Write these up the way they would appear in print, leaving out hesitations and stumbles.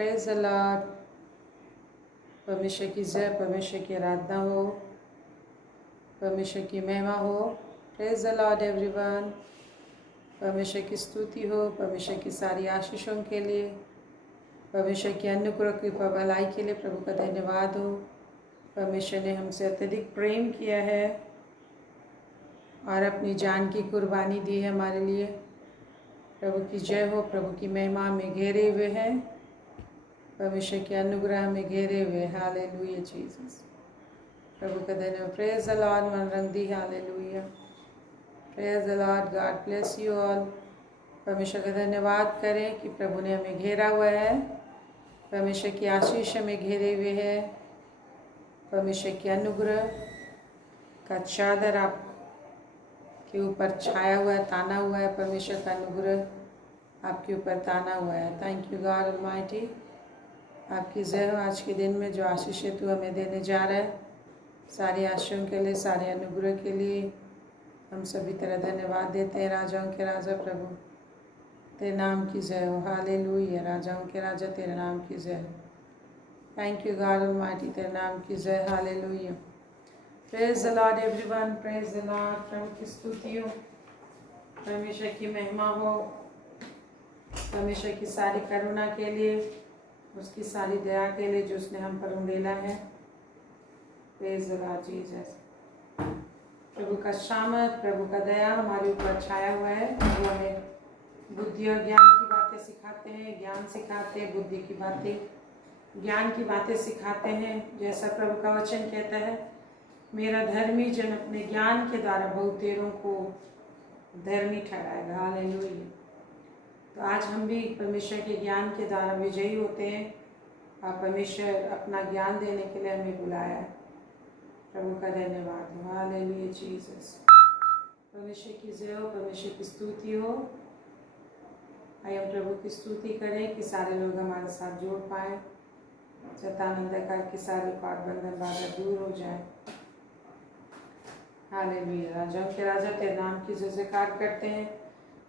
Praise the Lord. परमेश्वर की जय, परमेश्वर की आराधना हो, परमेश्वर की महिमा हो। Praise the Lord everyone. परमेश्वर की स्तुति हो, परमेश्वर की सारी आशीषों के लिए, परमेश्वर की अनुग्रह कृपा भलाई के लिए प्रभु का धन्यवाद हो। परमेश्वर ने हमसे अत्यधिक प्रेम किया है और अपनी जान की कुर्बानी दी है हमारे लिए। प्रभु की जय हो, प्रभु की महिमा में घेरे हुए है, परमेश्वर के अनुग्रह में घेरे हुए। Hallelujah Jesus. प्रभु का धन्यवाद। प्रेज द लॉर्ड मनरंगी। Hallelujah. Praise the Lord. God bless you all. परमेश्वर का धन्यवाद करें कि प्रभु ने हमें घेरा हुआ है, परमेश्वर की आशीष हमें घेरे हुए है, परमेश्वर की अनुग्रह का चादर आपके ऊपर छाया हुआ है, ताना हुआ है। परमेश्वर का अनुग्रह आपके ऊपर ताना हुआ है। Thank you God almighty. आपकी जय हो आज के दिन में जो आशीष तू हमें देने जा रहा है। सारी आशीषों के लिए, सारे अनुग्रह के लिए हम सभी तरह धन्यवाद देते हैं। राजाओं के राजा प्रभु तेरे नाम की जय हो। हालेलुया। राजाओं के राजा तेरे नाम की जय हो। Thank you God almighty. तेरे नाम की जय। Hallelujah. Praise the Lord everyone. Praise the Lord. प्रभु की स्तुति हो, परमेश्वर की महिमा हो, परमेश्वर की सारी करुणा के लिए, उसकी सारी दया के लिए जो उसने हम पर उंडेला है। Praise the Lord Jesus. प्रभु का शामत, प्रभु का दया हमारे ऊपर छाया हुआ है। प्रभु हमें बुद्धि और ज्ञान की बातें सिखाते हैं, ज्ञान सिखाते हैं, बुद्धि की बातें, ज्ञान की बातें सिखाते हैं। जैसा प्रभु का वचन कहता है, मेरा धर्मी जन अपने ज्ञान के द्वारा बहुतेरों को धर्मी ठहराएगा। हालेलुया। तो आज हम भी परमेश्वर के ज्ञान के द्वारा विजयी होते हैं और परमेश्वर अपना ज्ञान देने के लिए हमें बुलाया है। प्रभु का धन्यवाद हो। Hallelujah Jesus. परमेश्वर की जय हो, परमेश्वर की स्तुति हो। आइए हम प्रभु की स्तुति करें कि सारे लोग हमारे साथ जुड़ पाए, शैतान अंधकार के सारे पाठ बंधन बाधा दूर हो जाए। हालेलुया। राजाओं के राजा तेरे नाम की जय जयकार करते हैं,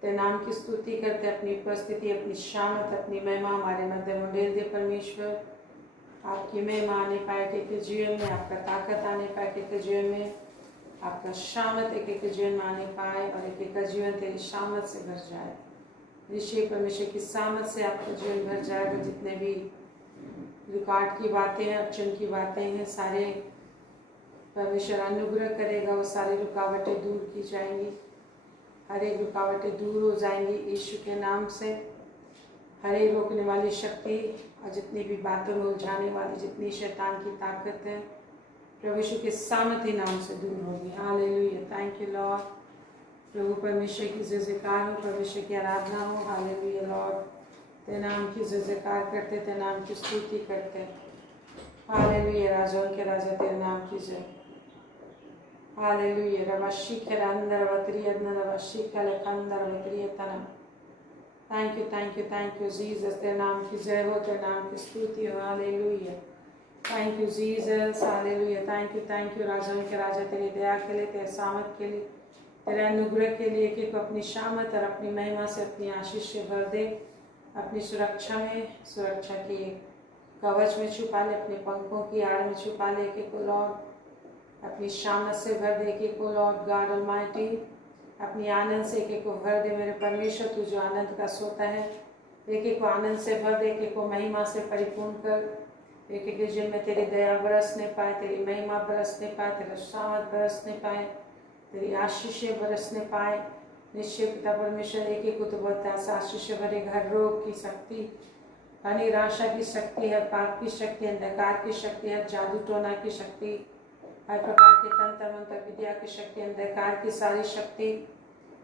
तेरे नाम की स्तुति करते हैं। अपनी उपस्थिति, अपनी शामत, अपनी महिमा हमारे मध्य में उंडेल दे परमेश्वर। आपकी महिमा आने पाए के जीवन में, आपका ताकत आने पाए के जीवन में, आपका शामत एक जीवन में आने पाए और एक का जीवन तेरी शामत से भर जाए। ऋषि परमेश्वर की सामत से आपका जीवन भर जाएगा। जितने भी रिकॉर्ड की बातें हैं, अड़चन की बातें हैं, सारे परमेश्वर अनुग्रह करेगा। वो सारी रुकावटें दूर की जाएंगी, हर एक रुकावटें दूर हो जाएंगी यीशु के नाम से। हर एक रोकने वाली शक्ति और जितनी भी बातों में उलझाने वाली जितनी शैतान की ताकत है, प्रभु यीशु के सामर्थी नाम से दूर होगी। हालेलुया। Thank you Lord. प्रभु परमेश्वर की जय जयकार हो, परमेश्वर की आराधना हो। Hallelujah Lord. तेरे नाम की जय जयकार करते, तेरे नाम की स्तुति करते। हालेलुया। राजाओं के राजा तेरे नाम की जय। हालेलुया। रवशी खरंदर वत्री अदन रवशी खलखंदर वत्री तना। Thank you Jesus. तेरे नाम की जय हो, तेरे नाम की स्तुति हो। Hallelujah. Thank you Jesus. Hallelujah. Thank you राजाओं के राजा तेरी दया के लिए, तेरे सामत के लिए, तेरे अनुग्रह के लिए कि अपनी शामत और अपनी महिमा से अपनी आशीष से भर दे। अपनी सुरक्षा में, सुरक्षा की कवच में छुपा ले, अपने पंखों की आड़ में छुपा ले के को लॉर्ड। अपनी शामत से भर दे के को लॉर्ड गॉड ऑलमाइटी। अपनी आनंद से एक को भर दे मेरे परमेश्वर। तू जो आनंद का सोता है, एक को आनंद से भर दे, एक को महिमा से परिपूर्ण कर। एक एक जिनमें तेरी दया बरसने पाए, तेरी महिमा बरसने पाए, तेरा शामत बरसने पाए, तेरी आशीषें बरसने पाए। निश्चय पिता परमेश्वर एक एक को तो बोलता आशीष भरे घर, रोग की शक्ति, निराशा की शक्ति है, पाप की शक्ति, अंधकार की शक्ति है, जादू टोना की शक्ति, हर प्रकार के तंत्र मंत्र विद्या की शक्ति, अंधकार की सारी शक्ति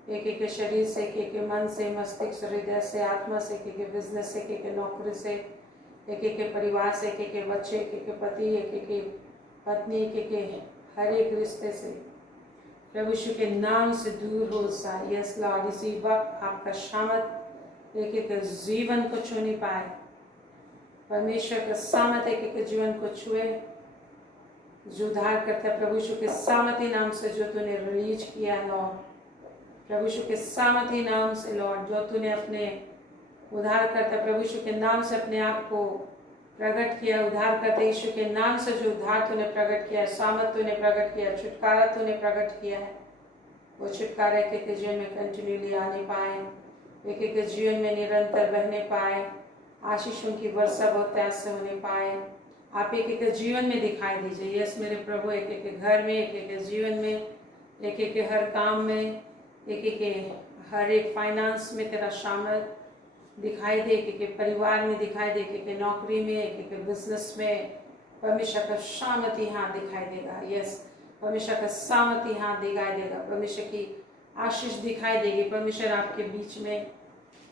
एक एक शरीर से, एक एक मन से, मस्तिष्क हृदय से, आत्मा से, एक एक बिजनेस से, एक एक नौकरी से, एक एक परिवार से, एक एक बच्चे, एक एक पति, एक एक पत्नी, एक एक हर एक रिश्ते से प्रभु यीशु के नाम से दूर हो सा। Yes Lord. इसी वक्त आपका शामत एक एक जीवन को छूने पाए। परमेश्वर का सामत एक एक जीवन को छुए, जो उद्धार करता है। प्रभु यीशु के सामती नाम से जो तूने रिलीज किया लॉर्ड, प्रभु यीशु के सामती नाम से लॉर्ड, जो तूने अपने उद्धारकर्ता प्रभु यीशु के नाम से अपने आप को प्रकट किया। उद्धारकर्ता यीशु के नाम से जो उद्धार तूने प्रकट किया है, सामर्थ तूने प्रकट किया, छुटकारा तूने प्रकट किया है, वो छुटकारा एक एक जीवन में कंटिन्यूली आने पाए, एक एक जीवन में निरंतर बहने पाए, आशीषों की वर्षा बहुत तेज से होने पाए। आप एक एक जीवन में दिखाई दीजिए। यस मेरे प्रभु, एक एक घर में, एक एक जीवन में, एक एक हर काम में, एक एक हर एक फाइनेंस में तेरा शामिल दिखाई दे, एक एक परिवार में दिखाई दे, एक एक नौकरी में, एक एक बिजनेस में परमेश्वर का सामर्थ्य यहाँ दिखाई देगा। यस, परमेश्वर का सामर्थ्य यहाँ दिखाई देगा, परमेश्वर की आशीष दिखाई देगी। परमेश्वर आपके बीच में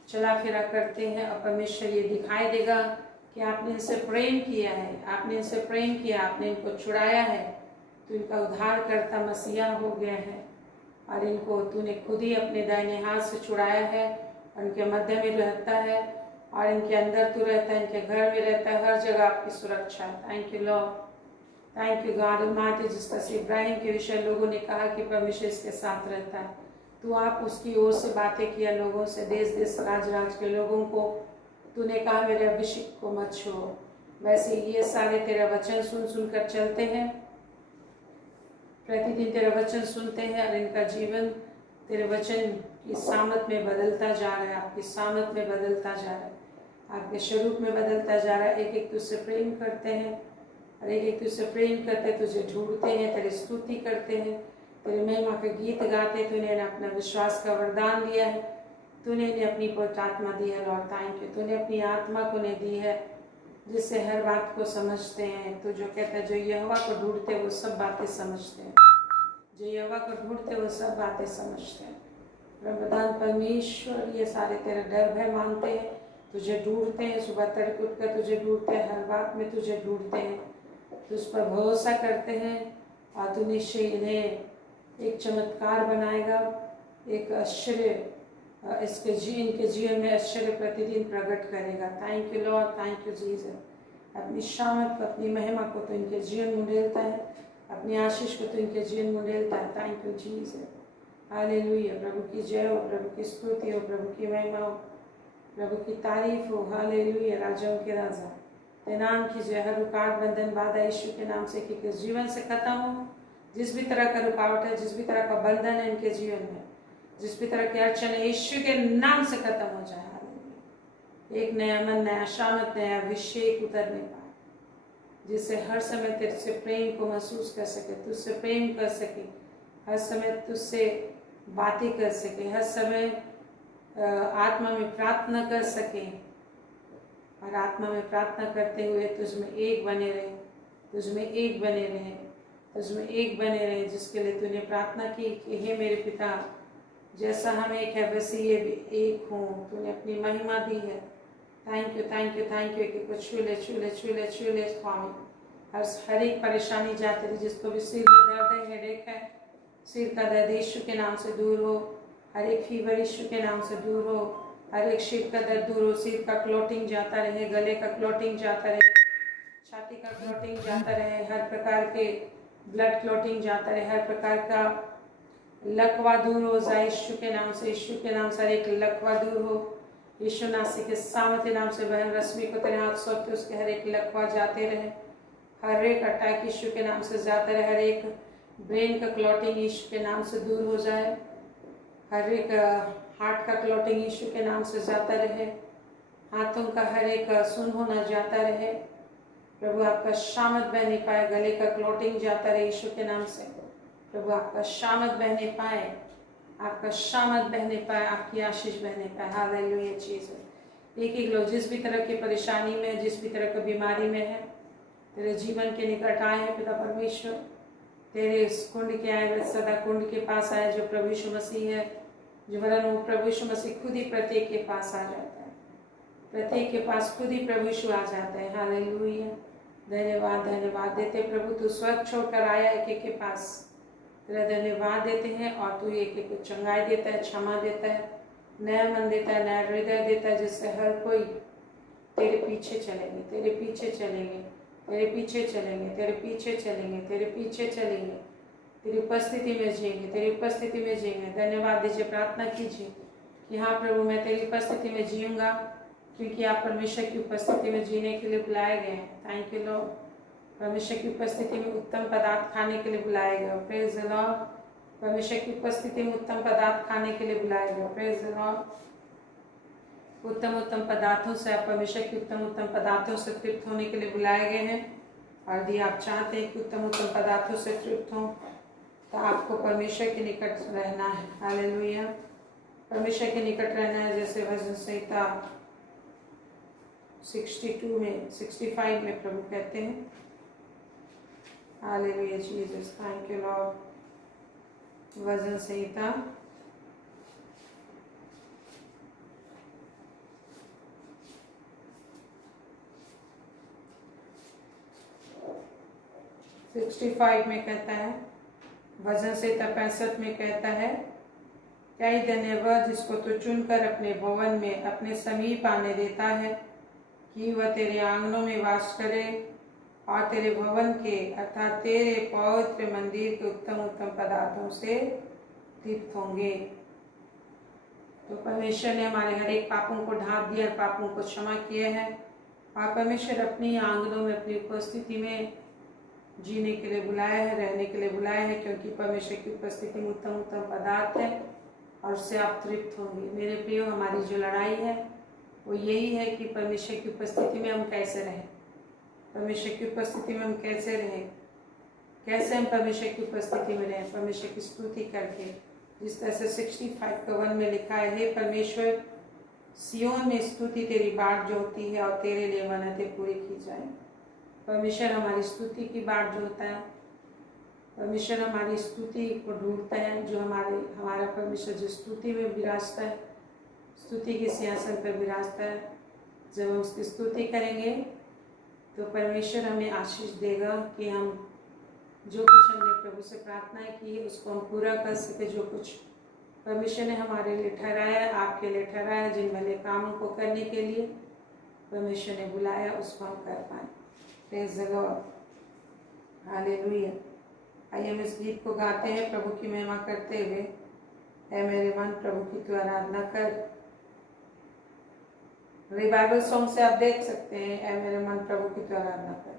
चला फिरा करते हैं और परमेश्वर ये दिखाई देगा कि आपने इनसे प्रेम किया है, आपने इनसे प्रेम किया, आपने इनको छुड़ाया है, तो इनका उद्धारकर्ता मसीहा हो गया है और इनको तूने खुद ही अपने दाहिने हाथ से छुड़ाया है, उनके मध्य में रहता है और इनके अंदर तू रहता है, इनके घर में रहता है, हर जगह आपकी सुरक्षा है। Thank you Lord, thank you God almighty. जिस तरह से इब्राहिम के विषय लोगों ने कहा कि परमेश्वर इसके साथ रहता है, तो आप उसकी ओर से बातें किया लोगों से, देश देश राज राज के लोगों को तूने कहा मेरे अभिषेक को मत छोड़ो। वैसे ये सारे तेरा वचन सुन सुन कर चलते हैं, प्रतिदिन तेरा वचन सुनते हैं और इनका जीवन तेरे वचन की सामत में बदलता जा रहा है, आपकी सामत में बदलता जा रहा है, आपके स्वरूप में बदलता जा रहा है। एक एक तुझसे प्रेम करते हैं और एक एक तुझसे प्रेम करते, तुझे ढूंढते हैं, तेरी स्तुति करते हैं, तेरे महिमा के गीत गाते। तूने अपना विश्वास का वरदान दिया है, तूने इन्हें अपनी पवित्र आत्मा दी है लॉर्ड, थैंक यू। तूने अपनी आत्मा को ने दी है जिससे हर बात को समझते हैं। तो जो कहता है जो यहोवा को ढूंढते वो सब बातें समझते हैं, जो यहोवा को ढूंढते वो सब बातें समझते हैं। प्रभुदान परमेश्वर, ये सारे तेरा डर भय मानते हैं, तुझे ढूंढते हैं, सुबह तड़के उठकर तुझे ढूंढते हैं, हर बात में तुझे ढूंढते हैं, तुझ पर भरोसा करते हैं और तू निश्चय इन्हें एक चमत्कार बनाएगा, एक आश्चर्य इनके जीवन में आश्चर्य प्रतिदिन प्रकट करेगा। Thank you Lord, thank you Jesus. अपनी शामत को, अपनी महिमा को तो इनके जीवन में उड़ेलता है, अपनी आशीष को तो इनके जीवन में उड़ेलता है। Thank you Jesus, hallelujah. प्रभु की जय हो, प्रभु की स्तुति हो, प्रभु की महिमा हो, प्रभु की तारीफ हो, हालेलुया। राजाओं के राजा तेरे नाम की जय। हर रुकावट बंधन बाधा यीशु के नाम से कि जीवन से खत्म हो। जिस भी तरह का रुकावट है, जिस भी तरह का बंधन है इनके जीवन में, जिस भी तरह की अड़चन है, यीशु के नाम से खत्म हो जाए। हालेलुया। एक नया मन, नया शामत, नया अभिषेक उतरने पाए, जिससे हर समय तेरे से प्रेम को महसूस कर सके, तुझसे प्रेम कर सके, हर समय तुझसे बातें कर सके, हर समय आत्मा में प्रार्थना कर सके और आत्मा में प्रार्थना करते हुए तुझमें एक बने रहे, तुझमें एक बने रहे, तुझमें एक बने रहे, जिसके लिए तूने प्रार्थना की कि हे मेरे पिता, जैसा हम एक है वैसे ये भी एक हों। तूने अपनी महिमा दी है। Thank you, thank you, thank you कि कुछ छूले छूले छूले छूले स्वामी। हर एक परेशानी जाते रही, जिसको भी सिर में दर्द है, हेडेक है, सिर का दर्द यीशु के नाम से दूर हो, हर एक फीवर यीशु के नाम से दूर हो, हर एक सिर का दर्द दूर हो, सिर का क्लॉटिंग जाता रहे, गले का क्लॉटिंग जाता रहे, छाती का क्लॉटिंग जाता रहे, हर प्रकार के ब्लड क्लॉटिंग जाता रहे, हर प्रकार का लकवा दूर हो जाए यीशु के नाम से। यीशु के नाम से हर एक लकवा दूर हो, यीशु नासी के सामर्थ्य नाम से। बहन रश्मि को तेरे हाथ सौंपते, उसके हर एक लकवा जाते रहे, हर एक अटैक यीशु के नाम से जाता रहे, हर एक ब्रेन का क्लॉटिंग यीशु के नाम से दूर हो जाए, हर एक हार्ट का क्लॉटिंग यीशु के नाम से जाता रहे, हाथों का हर एक सुन होना जाता रहे। प्रभु आपका शामत बहने पाए, गले का क्लॉटिंग जाता रहे यीशु के नाम से। प्रभु आपका शामत बहने पाए, आपका शामत बहने पाए, आपकी आशीष बहने पाए। Hallelujah Jesus. एक एक लोग जिस भी तरह की परेशानी में, जिस भी तरह की बीमारी में है, तेरे जीवन के निकट आए हैं पिता परमेश्वर, तेरे इस कुंड के आए, सदा कुंड के पास आए जो प्रभु यीशु मसीह है, जो वरन वो प्रभु यीशु मसीह खुद ही प्रत्येक के पास आ जाता है, प्रत्येक के पास खुद ही प्रभु यीशु आ जाता है। हालेलुया। धन्यवाद, धन्यवाद देते प्रभु, तू स्वर्ग छोड़कर आया एक एक के पास, तेरा धन्यवाद देते हैं। और तू एक एक को चंगाई देता है, क्षमा देता है, नया मन देता है, नया हृदय देता है, जिससे हर कोई तेरे पीछे चलेंगे, तेरे पीछे चलेंगे, तेरे पीछे चलेंगे, तेरे पीछे चलेंगे, तेरे पीछे चलेंगे, तेरी उपस्थिति में जिएंगे, तेरी उपस्थिति में जिएंगे। धन्यवाद दीजिए, प्रार्थना कीजिए कि हाँ प्रभु, मैं तेरी उपस्थिति में जीऊँगा, क्योंकि आप परमेश्वर की उपस्थिति में जीने के लिए बुलाए गए हैं। Thank you Lord. परमेश्वर की उपस्थिति में उत्तम पदार्थ खाने के लिए बुलाए गए। Praise the Lord. परमेश्वर की उपस्थिति में उत्तम पदार्थ खाने के लिए बुलाए गए। Praise the Lord. उत्तम उत्तम पदार्थों से, आप परमेश्वर की उत्तम उत्तम पदार्थों से तृप्त होने के लिए बुलाए गए हैं। और यदि आप चाहते हैं कि उत्तम उत्तम पदार्थों से तृप्त हों, तो आपको परमेश्वर के निकट रहना है। हालेलुया। परमेश्वर के निकट रहना है, जैसे भजन संहिता 65 में प्रभु कहते हैं। Hallelujah Jesus, thank you Lord. भजन संहिता 65 में कहता है, भजन संहिता 65 में कहता है, क्या ही धन्य वह जिसको तू चुनकर अपने भवन में अपने समीप आने देता है, कि वह तेरे आंगनों में वास करे और तेरे भवन के अर्थात तेरे पवित्र मंदिर के उत्तम उत्तम पदार्थों से तृप्त होंगे। तो परमेश्वर ने हमारे हर एक पापों को ढांप दिया, पापों को क्षमा किए हैं, और परमेश्वर अपनी आंगनों में अपनी उपस्थिति में जीने के लिए बुलाया है, रहने के लिए बुलाया है, क्योंकि परमेश्वर की उपस्थिति में उत्तम उत्तम पदार्थ है और उससे आप तृप्त होंगे। मेरे प्रियो, हमारी जो लड़ाई है वो यही है कि परमेश्वर की उपस्थिति में हम कैसे रहें। परमेश्वर की उपस्थिति में हम कैसे रहें, कैसे हम परमेश्वर की उपस्थिति में रहें, परमेश्वर की स्तुति करके। जिस तरह से 65:1 में लिखा है, हे परमेश्वर, सियोन में स्तुति तेरी बाट जोहती है और तेरे लिए मन्नतें पूरी की जाए। परमेश्वर हमारी स्तुति की बाट जोहता है। परमेश्वर हमारी स्तुति को ढूंढता है, जो हमारा परमेश्वर जो स्तुति में विराजता है, स्तुति के सिंहासन पर विराजता है। जब हम उसकी स्तुति करेंगे तो परमेश्वर हमें आशीष देगा कि हम जो कुछ हमने प्रभु से प्रार्थनाएं की है उसको हम पूरा कर सके। जो कुछ परमेश्वर ने हमारे लिए ठहराया है, आपके लिए ठहराया है, जिन भले कामों को करने के लिए परमेश्वर ने बुलाया, उसको हम कर पाए। Praise the Lord. हालेलुया। आइए हम इस गीत को गाते हैं प्रभु की महिमा करते हुए। ऐ मेरे मन प्रभु की तू आराधना कर। रिवाइवल सॉन्ग से आप देख सकते हैं, ऐ मेरे मन प्रभु की तू आराधना कर।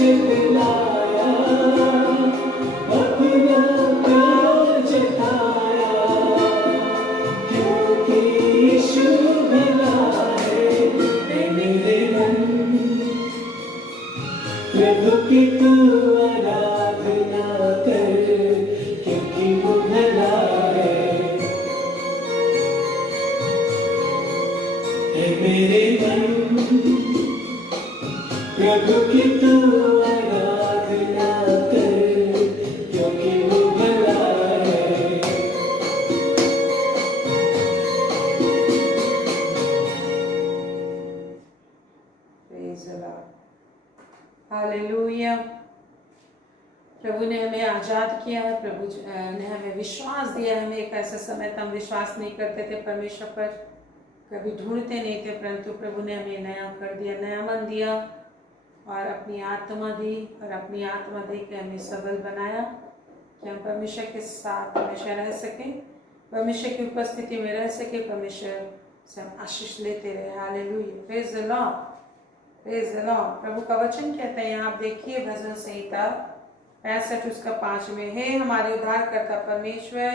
मुझे मिलाया, अपना प्यार जताया, क्योंकि यीशु मिला है मेरे मन। प्रभु की तू आराधना कर, क्योंकि वो भला है मेरे मन। प्रभु की तू आराधना कर, क्योंकि वो भला है। Praise the Lord. हालेलुया। प्रभु ने हमें आज़ाद किया है, प्रभु ने हमें विश्वास दिया है। हमें एक ऐसा समय था हम विश्वास नहीं करते थे परमेश्वर पर, कभी ढूंढते नहीं थे, परंतु प्रभु ने हमें नया कर दिया, नया मन दिया और अपनी आत्मा दी, और अपनी आत्मा दे के हमें सबल बनाया कि हम परमेश्वर के साथ हमेशा रह सकें, परमेश्वर की उपस्थिति में रह सके, परमेश्वर से हम आशीष लेते रहे। Hallelujah. Praise the Lord, praise the Lord. प्रभु का वचन कहता है, यहाँ आप देखिए भजन संहिता 65 उसका 5 में, हे हमारे उद्धारकर्ता परमेश्वर,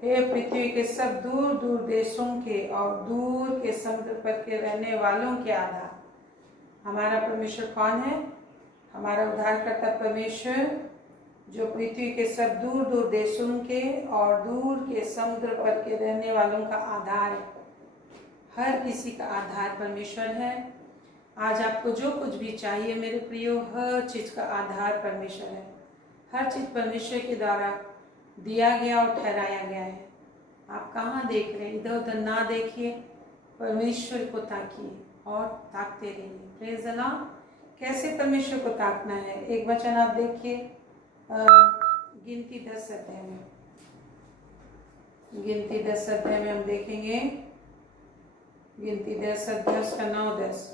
हे पृथ्वी के सब दूर दूर देशों के और दूर के समुद्र पर के रहने वालों के आधार। हमारा परमेश्वर कौन है? हमारा उद्धारकर्ता परमेश्वर जो पृथ्वी के सब दूर दूर देशों के और दूर के समुद्र पर के रहने वालों का आधार है। हर किसी का आधार परमेश्वर है। आज आपको जो कुछ भी चाहिए मेरे प्रियो, हर चीज का आधार परमेश्वर है। हर चीज परमेश्वर के द्वारा दिया गया और ठहराया गया है। आप कहाँ देख रहे हैं? इधर उधर ना देखिए, परमेश्वर को ताकिए और ताकते रहिए। Praise the Lord. कैसे परमेश्वर को ताकना है? एक वचन आप देखिए, गिनती 10 अध्याय में, गिनती 10 अध्याय में हम देखेंगे, गिनती 10 अध्याय उसका 9-10,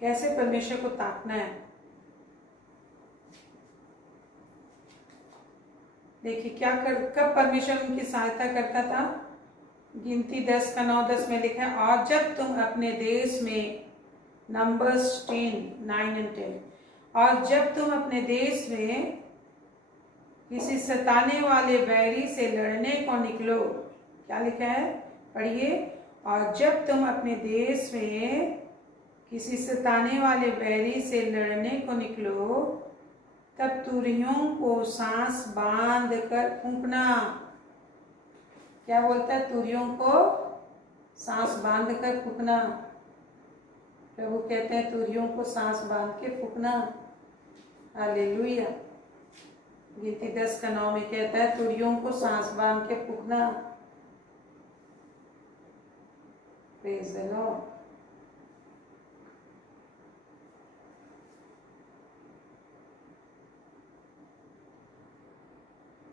कैसे परमेश्वर को ताकना है। देखिए क्या कब परमेश्वर उनकी सहायता करता था। गिनती 10 का 9-10 में लिखा है, और जब तुम अपने देश में, नंबर्स 9:10, और जब तुम अपने देश में किसी सताने वाले बैरी से लड़ने को निकलो, क्या लिखा है? पढ़िए, और जब तुम अपने देश में किसी सताने वाले बैरी से लड़ने को निकलो, तब तुरहियों को सांस बांध कर फूंकना। क्या बोलता है? तुरहियों को सांस बांध कर फूंकना। प्रभु कहते हैं तुरहियों को सांस बांध के फूंकना। हालेलुया। गिनती 10 का 9 में कहता है तुरहियों को सांस बांध के फूंकना। Praise the Lord.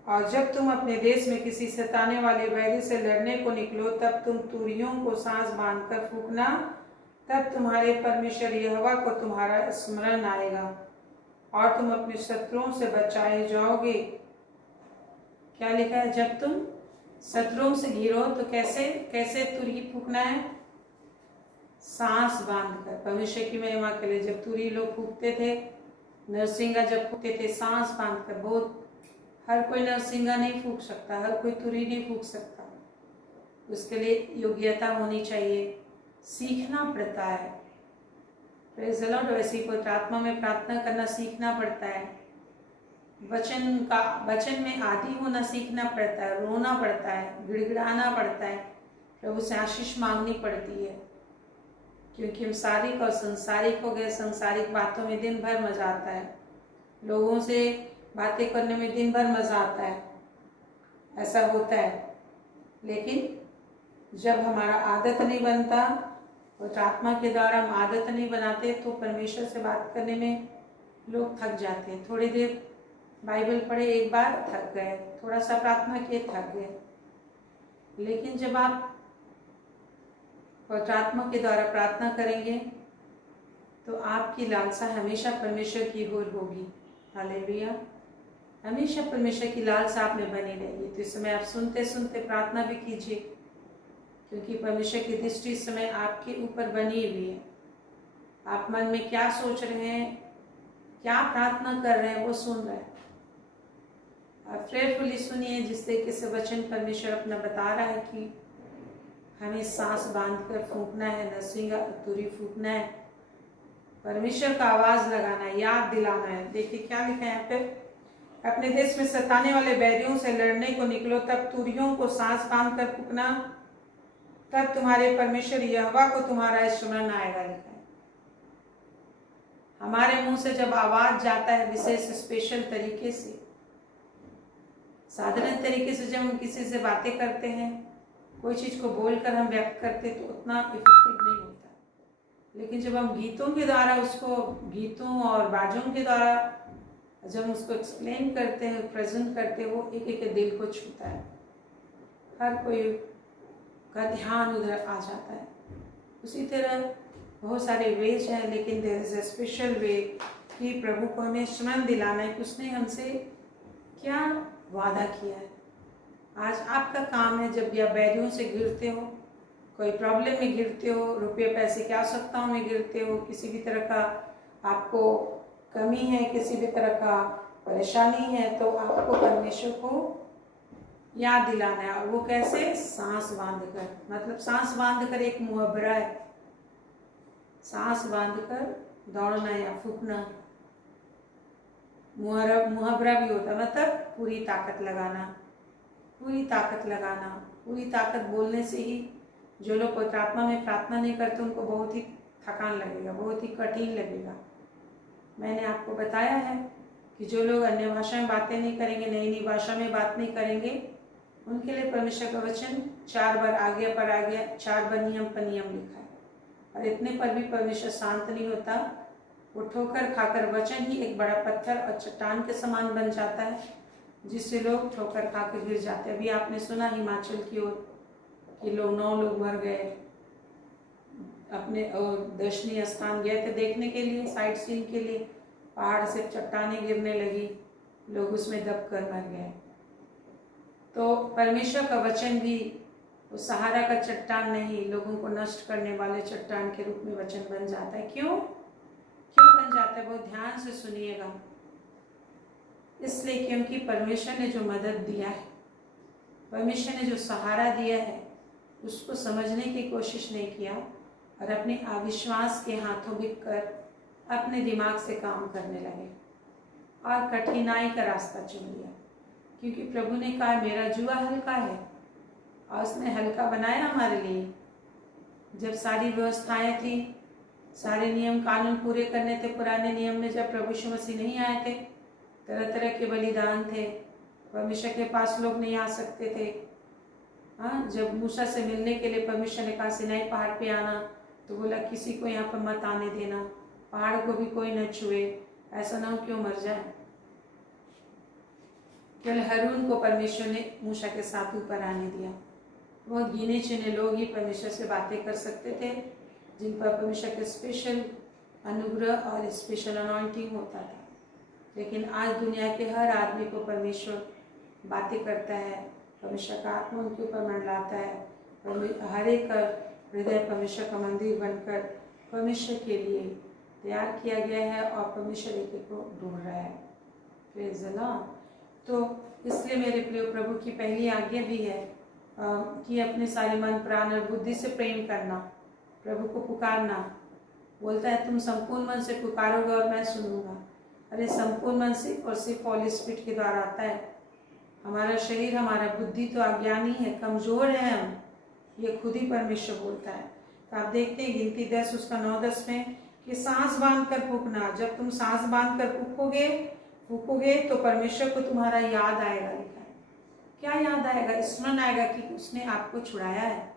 और जब तुम अपने देश में किसी सताने वाले बैरी से लड़ने को निकलो, तब तुम तुरहियों को सांस बांधकर फूंकना, तब तुम्हारे परमेश्वर यहोवा को तुम्हारा स्मरण आएगा और तुम अपने शत्रुओं से बचाए जाओगे। क्या लिखा है? जब तुम शत्रुओं से घिरो तो कैसे कैसे तुरही फूंकना है? सांस बांधकर। परमेश्वर की महिमा के लिए जब तुरही लोग फूंकते थे, नरसिंगा जब फूंकते थे सांस बांधकर, बहुत, हर कोई नरसिंगा नहीं फूंक सकता, हर कोई तुरही नहीं फूंक सकता, उसके लिए योग्यता होनी चाहिए, सीखना पड़ता है। Praise the Lord. वैसे ही पवित्र आत्मा में प्रार्थना करना सीखना पड़ता है, वचन में आदि होना सीखना पड़ता है, रोना पड़ता है, गिड़गिड़ाना पड़ता है, प्रभु से आशीष मांगनी पड़ती है, क्योंकि हम सारिक और संसारिक हो गए। संसारिक बातों में दिन भर मजा आता है, लोगों से बातें करने में दिन भर मजा आता है, ऐसा होता है। लेकिन जब हमारा आदत नहीं बनता और आत्मा के द्वारा हम आदत नहीं बनाते, तो परमेश्वर से बात करने में लोग थक जाते हैं। थोड़ी देर बाइबल पढ़े, एक बार थक गए, थोड़ा सा प्रार्थना किए, थक गए। लेकिन जब आप पवित्र आत्मा के द्वारा प्रार्थना करेंगे तो आपकी लालसा हमेशा परमेश्वर की ओर होगी। हालेलुया। हमेशा परमेश्वर की लालसा आप में बनी रहेगी। तो इस समय आप सुनते सुनते प्रार्थना भी कीजिए, क्योंकि परमेश्वर की दृष्टि इस समय आपके ऊपर बनी हुई है। आप मन में क्या सोच रहे हैं, क्या प्रार्थना कर रहे हैं, वो सुन रहे हैं। आप प्रेयरफुली सुनिए जिस तरीके से वचन परमेश्वर अपना बता रहा है कि हमें सांस बांध कर फूंकना है, नसीगा तुरी फूंकना है, परमेश्वर का आवाज लगाना है, याद दिलाना है। देखिए क्या लिखा है यहाँ पे, अपने देश में सताने वाले बैरियों से लड़ने को निकलो, तब तुरियों को सांस बांध कर फूंकना, तब तुम्हारे परमेश्वर यहोवा को तुम्हारा स्मरण आएगा। लिखा है हमारे मुंह से जब आवाज जाता है विशेष स्पेशल तरीके से, साधारण तरीके से जब हम किसी से बातें करते हैं, कोई चीज को बोलकर हम व्यक्त करते तो उतना इफेक्टिव नहीं होता, लेकिन जब हम गीतों के द्वारा उसको, गीतों और बाजों के द्वारा जब हम उसको एक्सप्लेन करते हैं, प्रेजेंट करते हैं, वो एक एक दिल को छूता है, हर कोई का ध्यान उधर आ जाता है। उसी तरह बहुत सारे वेज हैं, लेकिन there is a special way कि प्रभु को हमें स्मरण दिलाना है कि उसने हमसे क्या वादा किया है। आज आपका काम है, जब भी आप बैरियों से गिरते हो, कोई प्रॉब्लम में गिरते हो, रुपये पैसे की आवश्यकताओं में गिरते हो, किसी भी तरह का आपको कमी है, किसी भी तरह का परेशानी है, तो आपको परमेश्वर को याद दिलाना है। और वो कैसे? सांस बांध कर, मतलब सांस बांध कर एक मुहावरा है, सांस बांध कर दौड़ना या फूंकना। मुहावरा भी होता है, मतलब पूरी ताकत लगाना, पूरी ताकत लगाना। पूरी ताकत बोलने से ही, जो लोग पवित्र आत्मा में प्रार्थना नहीं करते उनको बहुत ही थकान लगेगा, बहुत ही कठिन लगेगा। मैंने आपको बताया है कि जो लोग अन्य भाषा में बातें नहीं करेंगे, नई नई भाषा में बात नहीं करेंगे, उनके लिए परमेश्वर का वचन 4 बार आज्ञा पर आज्ञा, 4 बार नियम पर नियम लिखा है। और इतने पर भी परमेश्वर शांत नहीं होता, वो ठोकर खाकर वचन ही एक बड़ा पत्थर और चट्टान के समान बन जाता है, जिससे लोग ठोकर खाकर गिर जाते हैं। अभी आपने सुना हिमाचल की ओर कि 9 लोग मर गए, अपने दर्शनीय स्थान गए थे देखने के लिए, साइट सीन के लिए, पहाड़ से चट्टानें गिरने लगी, लोग उसमें दब कर मर गए। तो परमेश्वर का वचन भी वो सहारा का चट्टान नहीं, लोगों को नष्ट करने वाले चट्टान के रूप में वचन बन जाता है। क्यों बन जाता है? बहुत ध्यान से सुनिएगा। इसलिए क्योंकि परमेश्वर ने जो मदद दिया है, परमेश्वर ने जो सहारा दिया है, उसको समझने की कोशिश नहीं किया और अपने अविश्वास के हाथों बिक कर अपने दिमाग से काम करने लगे और कठिनाई का रास्ता चुन लिया। क्योंकि प्रभु ने कहा मेरा जुआ हल्का है, और उसने हल्का बनाया हमारे लिए। जब सारी व्यवस्थाएं थी, सारे नियम कानून पूरे करने थे, पुराने नियम में जब प्रभु यीशु मसीह नहीं आए थे, तरह तरह के बलिदान थे, परमेश्वर के पास लोग नहीं आ सकते थे। हाँ, जब मूसा से मिलने के लिए परमेश्वर ने कहा सिनाई पहाड़ पे आना, तो बोला किसी को यहाँ पर मत आने देना, पहाड़ को भी कोई न छुए, ऐसा ना हो क्यों मर जाए। केवल हारून को परमेश्वर ने मूसा के साथ ऊपर आने दिया। वह गिने चुने लोग ही परमेश्वर से बातें कर सकते थे, जिन पर परमेश्वर के स्पेशल अनुग्रह और स्पेशल अनॉइंटिंग होता था। लेकिन आज दुनिया के हर आदमी को परमेश्वर बातें करता है, परमेश्वर का आत्मा उनके ऊपर मंडलाता है। हर एक हृदय परमेश्वर का मंदिर बनकर परमेश्वर के लिए तैयार किया गया है और परमेश्वर एक को ढूंढ रहा है। Praise the Lord. तो इसलिए मेरे प्रिय, प्रभु की पहली आज्ञा भी है कि अपने सारे मन प्राण और बुद्धि से प्रेम करना, प्रभु को पुकारना। बोलता है तुम संपूर्ण मन से पुकारोगे और मैं सुनूंगा। अरे संपूर्ण मन सिर्फ और सिर्फ हॉली स्पिरिट के द्वारा आता है। हमारा शरीर, हमारा बुद्धि तो अज्ञानी है, कमजोर है हम, ये खुद ही परमेश्वर बोलता है। तो आप देखते हैं गिनती 10 उसका 9-10 में कि सांस बांध कर फूंकना। जब तुम सांस बांध कर फूकोगे तो परमेश्वर को तुम्हारा याद आएगा। लिखा है क्या याद आएगा? स्मरण आएगा कि उसने आपको छुड़ाया है।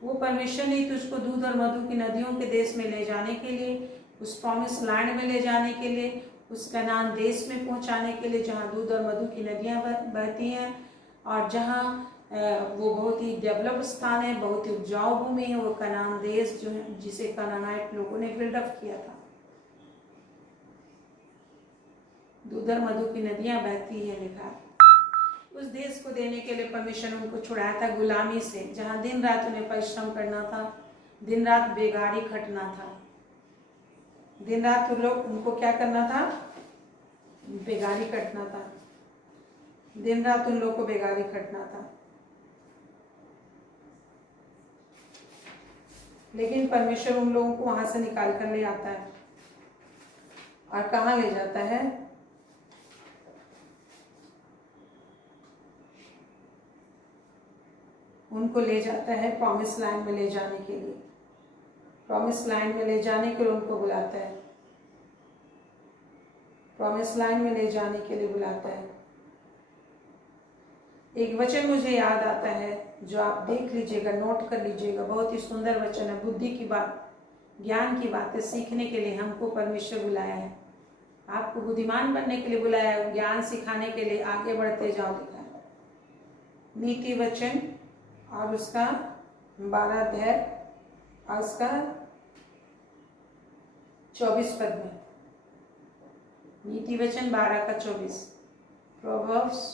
वो परमेश्वर ने तुझको दूध और मधु की नदियों के देश में ले जाने के लिए, उस प्रॉमिस लैंड में ले जाने के लिए, उस कनान देश में पहुंचाने के लिए जहाँ दूध और मधु की नदियाँ बहती हैं और जहाँ वो बहुत ही डेवलप स्थान है, बहुत ही उपजाऊ भूमि है, वो कनान देश जो है, जिसे कनानाइट लोगों ने बिल्डअप किया था। दूध और मधु की नदियाँ बहती है, लिखा। उस देश को देने के लिए परमेश्वर ने उनको छुड़ाया था गुलामी से, जहाँ दिन रात उन्हें परिश्रम करना था, दिन रात बेगारी खटना था। दिन रात उन लोग उनको क्या करना था, बेगारी कटना था, दिन रात उन लोग को बेगारी कटना था। लेकिन परमेश्वर उन लोगों को वहां से निकाल कर ले आता है और कहाँ ले जाता है, उनको ले जाता है प्रॉमिस लैंड में ले जाने के लिए। प्रॉमिस लैंड में ले जाने के लिए उनको बुलाता है, प्रॉमिस लैंड में ले जाने के लिए बुलाता है। एक वचन मुझे याद आता है जो आप देख लीजिएगा, नोट कर लीजिएगा, बहुत ही सुंदर वचन है। बुद्धि की बात, ज्ञान की बातें सीखने के लिए हमको परमेश्वर बुलाया है। आपको बुद्धिमान बनने के लिए बुलाया है, ज्ञान सिखाने के लिए आगे बढ़ते जाओ लिखा है। नीति वचन और उसका 12 अध्याय और उसका 24 पद में, नीति वचन 12 का 24, प्रोवर्ब्स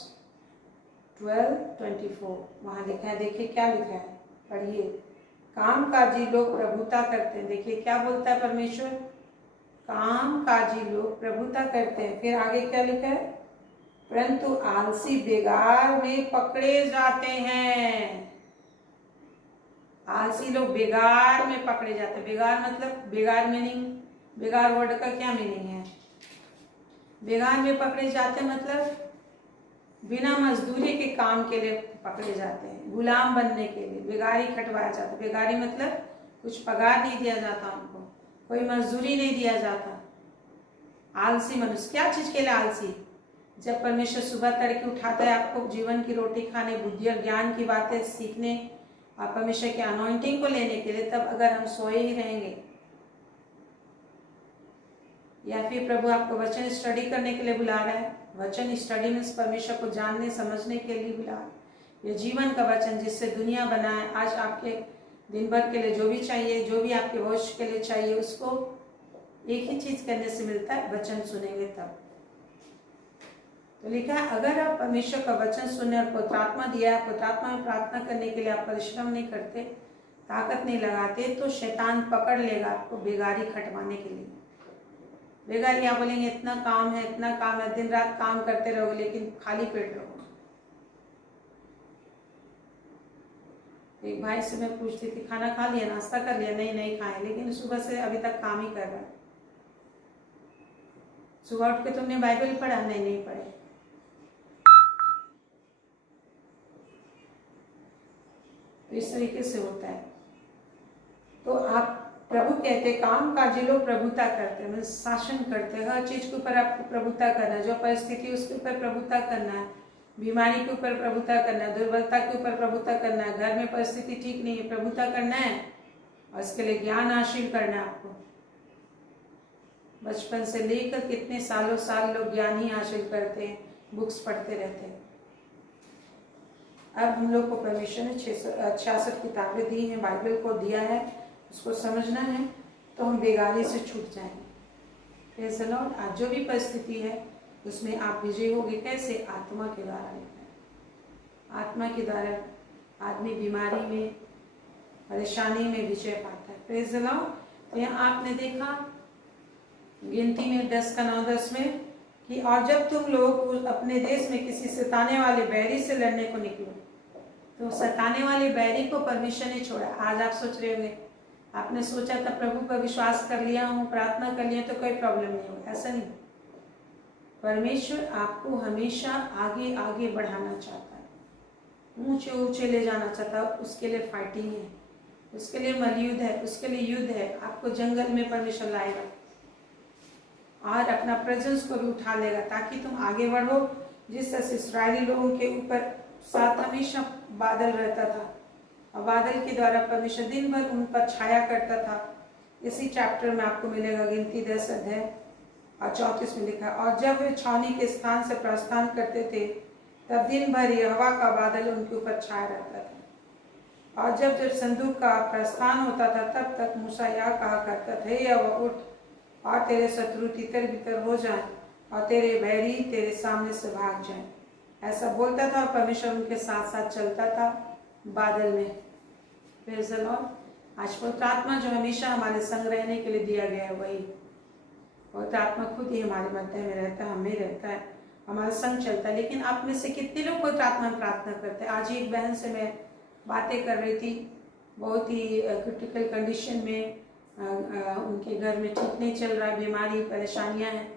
12:24 वहां लिखा है। देखिए क्या लिखा है, पढ़िए। कामकाजी लोग प्रभुता करते हैं। देखिए क्या बोलता है परमेश्वर, कामकाजी लोग प्रभुता करते हैं। फिर आगे क्या लिखा है, परंतु आलसी बेगार में पकड़े जाते हैं। आलसी लोग बेगार में पकड़े जाते हैं। बेगार मतलब, बेगार मीनिंग, बेगार वर्ड का क्या मीनिंग है, बेगार में पकड़े जाते मतलब बिना मजदूरी के काम के लिए पकड़े जाते हैं, गुलाम बनने के लिए बेगारी खटवाया जाता है। बेगारी मतलब कुछ पगार नहीं दिया जाता उनको, कोई मजदूरी नहीं दिया जाता। आलसी मनुष्य, क्या चीज के लिए आलसी, जब परमेश्वर सुबह तड़के उठाता है आपको जीवन की रोटी खाने, बुद्धि और ज्ञान की बातें सीखने और परमेश्वर के अनॉइंटिंग को लेने के लिए, तब अगर हम सोए ही रहेंगे, या फिर प्रभु आपको वचन स्टडी करने के लिए बुला रहा है, वचन स्टडी में परमेश्वर को जानने समझने के लिए बुला रहा है, ये जीवन का वचन जिससे दुनिया बना है। आज आपके दिन भर के लिए जो भी चाहिए, जो भी आपके भविष्य के लिए चाहिए, उसको एक ही चीज करने से मिलता है, वचन सुनेंगे तब। तो लिखा है अगर आप परमेश्वर का वचन सुनने और पवित्र आत्मा दिया है, पवित्र आत्मा में प्रार्थना करने के लिए आप परिश्रम नहीं करते, ताकत नहीं लगाते, तो शैतान पकड़ लेगा आपको बेगारी खटवाने के लिए। बेगारी आप बोलेंगे इतना काम है, इतना काम है, दिन रात काम करते रहोगे लेकिन खाली पेट रहोगे। एक भाई से मैं पूछती थी, खाना खा लिया, नाश्ता कर लिया? नहीं खाए, लेकिन सुबह से अभी तक काम ही कर रहा है। सुबह उठ के तुमने बाइबल पढ़ा? नहीं पढ़े। तो इस तरीके से होता है। तो आप, प्रभु कहते काम काजी लोग प्रभुता करते हैं, शासन करते हैं, हर चीज के ऊपर आपको प्रभुता करना है। जो परिस्थिति उसके ऊपर प्रभुता करना है, बीमारी के ऊपर प्रभुता करना है, दुर्बलता के ऊपर प्रभुता करना है, घर में परिस्थिति ठीक नहीं है, प्रभुता करना है, और इसके लिए ज्ञान हासिल करना है आपको। बचपन से लेकर कितने सालों साल लोग ज्ञान ही हासिल करते हैं, बुक्स पढ़ते रहते हैं। अब हम लोग को परमेश्वर ने 66 किताबें दी हैं, बाइबल को दिया है, उसको समझना है तो हम बेगारी से छूट जाएंगे। Praise the Lord. आज जो भी परिस्थिति है उसमें आप विजय होगे। कैसे? आत्मा के द्वारा लिखा है। आत्मा के द्वारा आदमी बीमारी में, परेशानी में विजय पाता है। Praise the Lord. तो यहाँ आपने देखा गिनती में 10 का 9-10 में कि और जब तुम लोग अपने देश में किसी सताने वाले बैरी से लड़ने को निकलो, तो सताने वाले बैरी को परमेश्वर ने छोड़ा। आज आप सोच रहे होंगे, आपने सोचा था प्रभु पर विश्वास कर लिया हूँ, प्रार्थना कर लिया तो कोई प्रॉब्लम नहीं होगा। ऐसा नहीं। परमेश्वर आपको हमेशा आगे आगे बढ़ाना चाहता है, ऊंचे ऊंचे ले जाना चाहता है। उसके लिए फाइटिंग है, उसके लिए मलयुद्ध है, उसके लिए युद्ध है। आपको जंगल में परमेश्वर लाएगा और अपना प्रेजेंस को भी उठा लेगा ताकि तुम आगे बढ़ो। जिस तरह से इस्राएली लोगों के ऊपर साथ हमेशा बादल रहता था और बादल के द्वारा परमेश्वर दिन भर उन पर छाया करता था। इसी चैप्टर में आपको मिलेगा गिनती 10 अध्याय और 34 में लिखा। और जब वे छावनी के स्थान से प्रस्थान करते थे तब दिन भर यहोवा का बादल उनके ऊपर छाया रहता था। और जब संदूक का प्रस्थान होता था तब तक मूसा यह कहा करता था, हे यहोवा उठ और तेरे शत्रु तितर बितर हो जाएं और तेरे बैरी तेरे सामने से भाग जाएं। ऐसा बोलता था और परमेश्वर उनके साथ साथ चलता था बादल में। Praise the Lord. आज पवित्र आत्मा जो हमेशा हमारे संग रहने के लिए दिया गया है, वही पवित्र आत्मा खुद ही हमारे मध्य में रहता है, हमें रहता है, हमारा संग चलता है। लेकिन आप में से कितने लोग पवित्र आत्मा में प्रार्थना करते हैं? आज ही एक बहन से मैं बातें कर रही थी, बहुत ही क्रिटिकल कंडीशन में, उनके घर में ठीक नहीं चल रहा है, बीमारी परेशानियां हैं।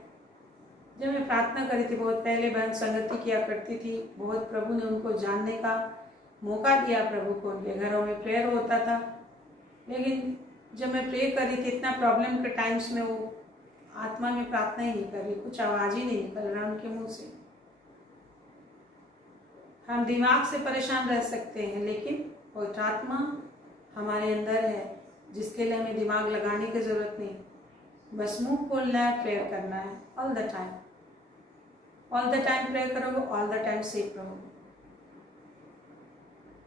जब मैं प्रार्थना करी थी, बहुत पहले बहन संगति किया करती थी, बहुत प्रभु ने उनको जानने का मौका दिया, प्रभु को उनके घरों में प्रेयर होता था। लेकिन जब मैं प्रे करी थी, इतना प्रॉब्लम के टाइम्स में वो आत्मा में प्रार्थना ही नहीं कर रही, कुछ आवाज ही नहीं निकल रहा उनके मुंह से। हम दिमाग से परेशान रह सकते हैं, लेकिन पवित्र आत्मा हमारे अंदर है, जिसके लिए हमें दिमाग लगाने की जरूरत नहीं, बस मुंह खोलना है, प्रेयर करना है all the time. All the time prayer करोगे, ऑल द टाइम सेफ रहोगे।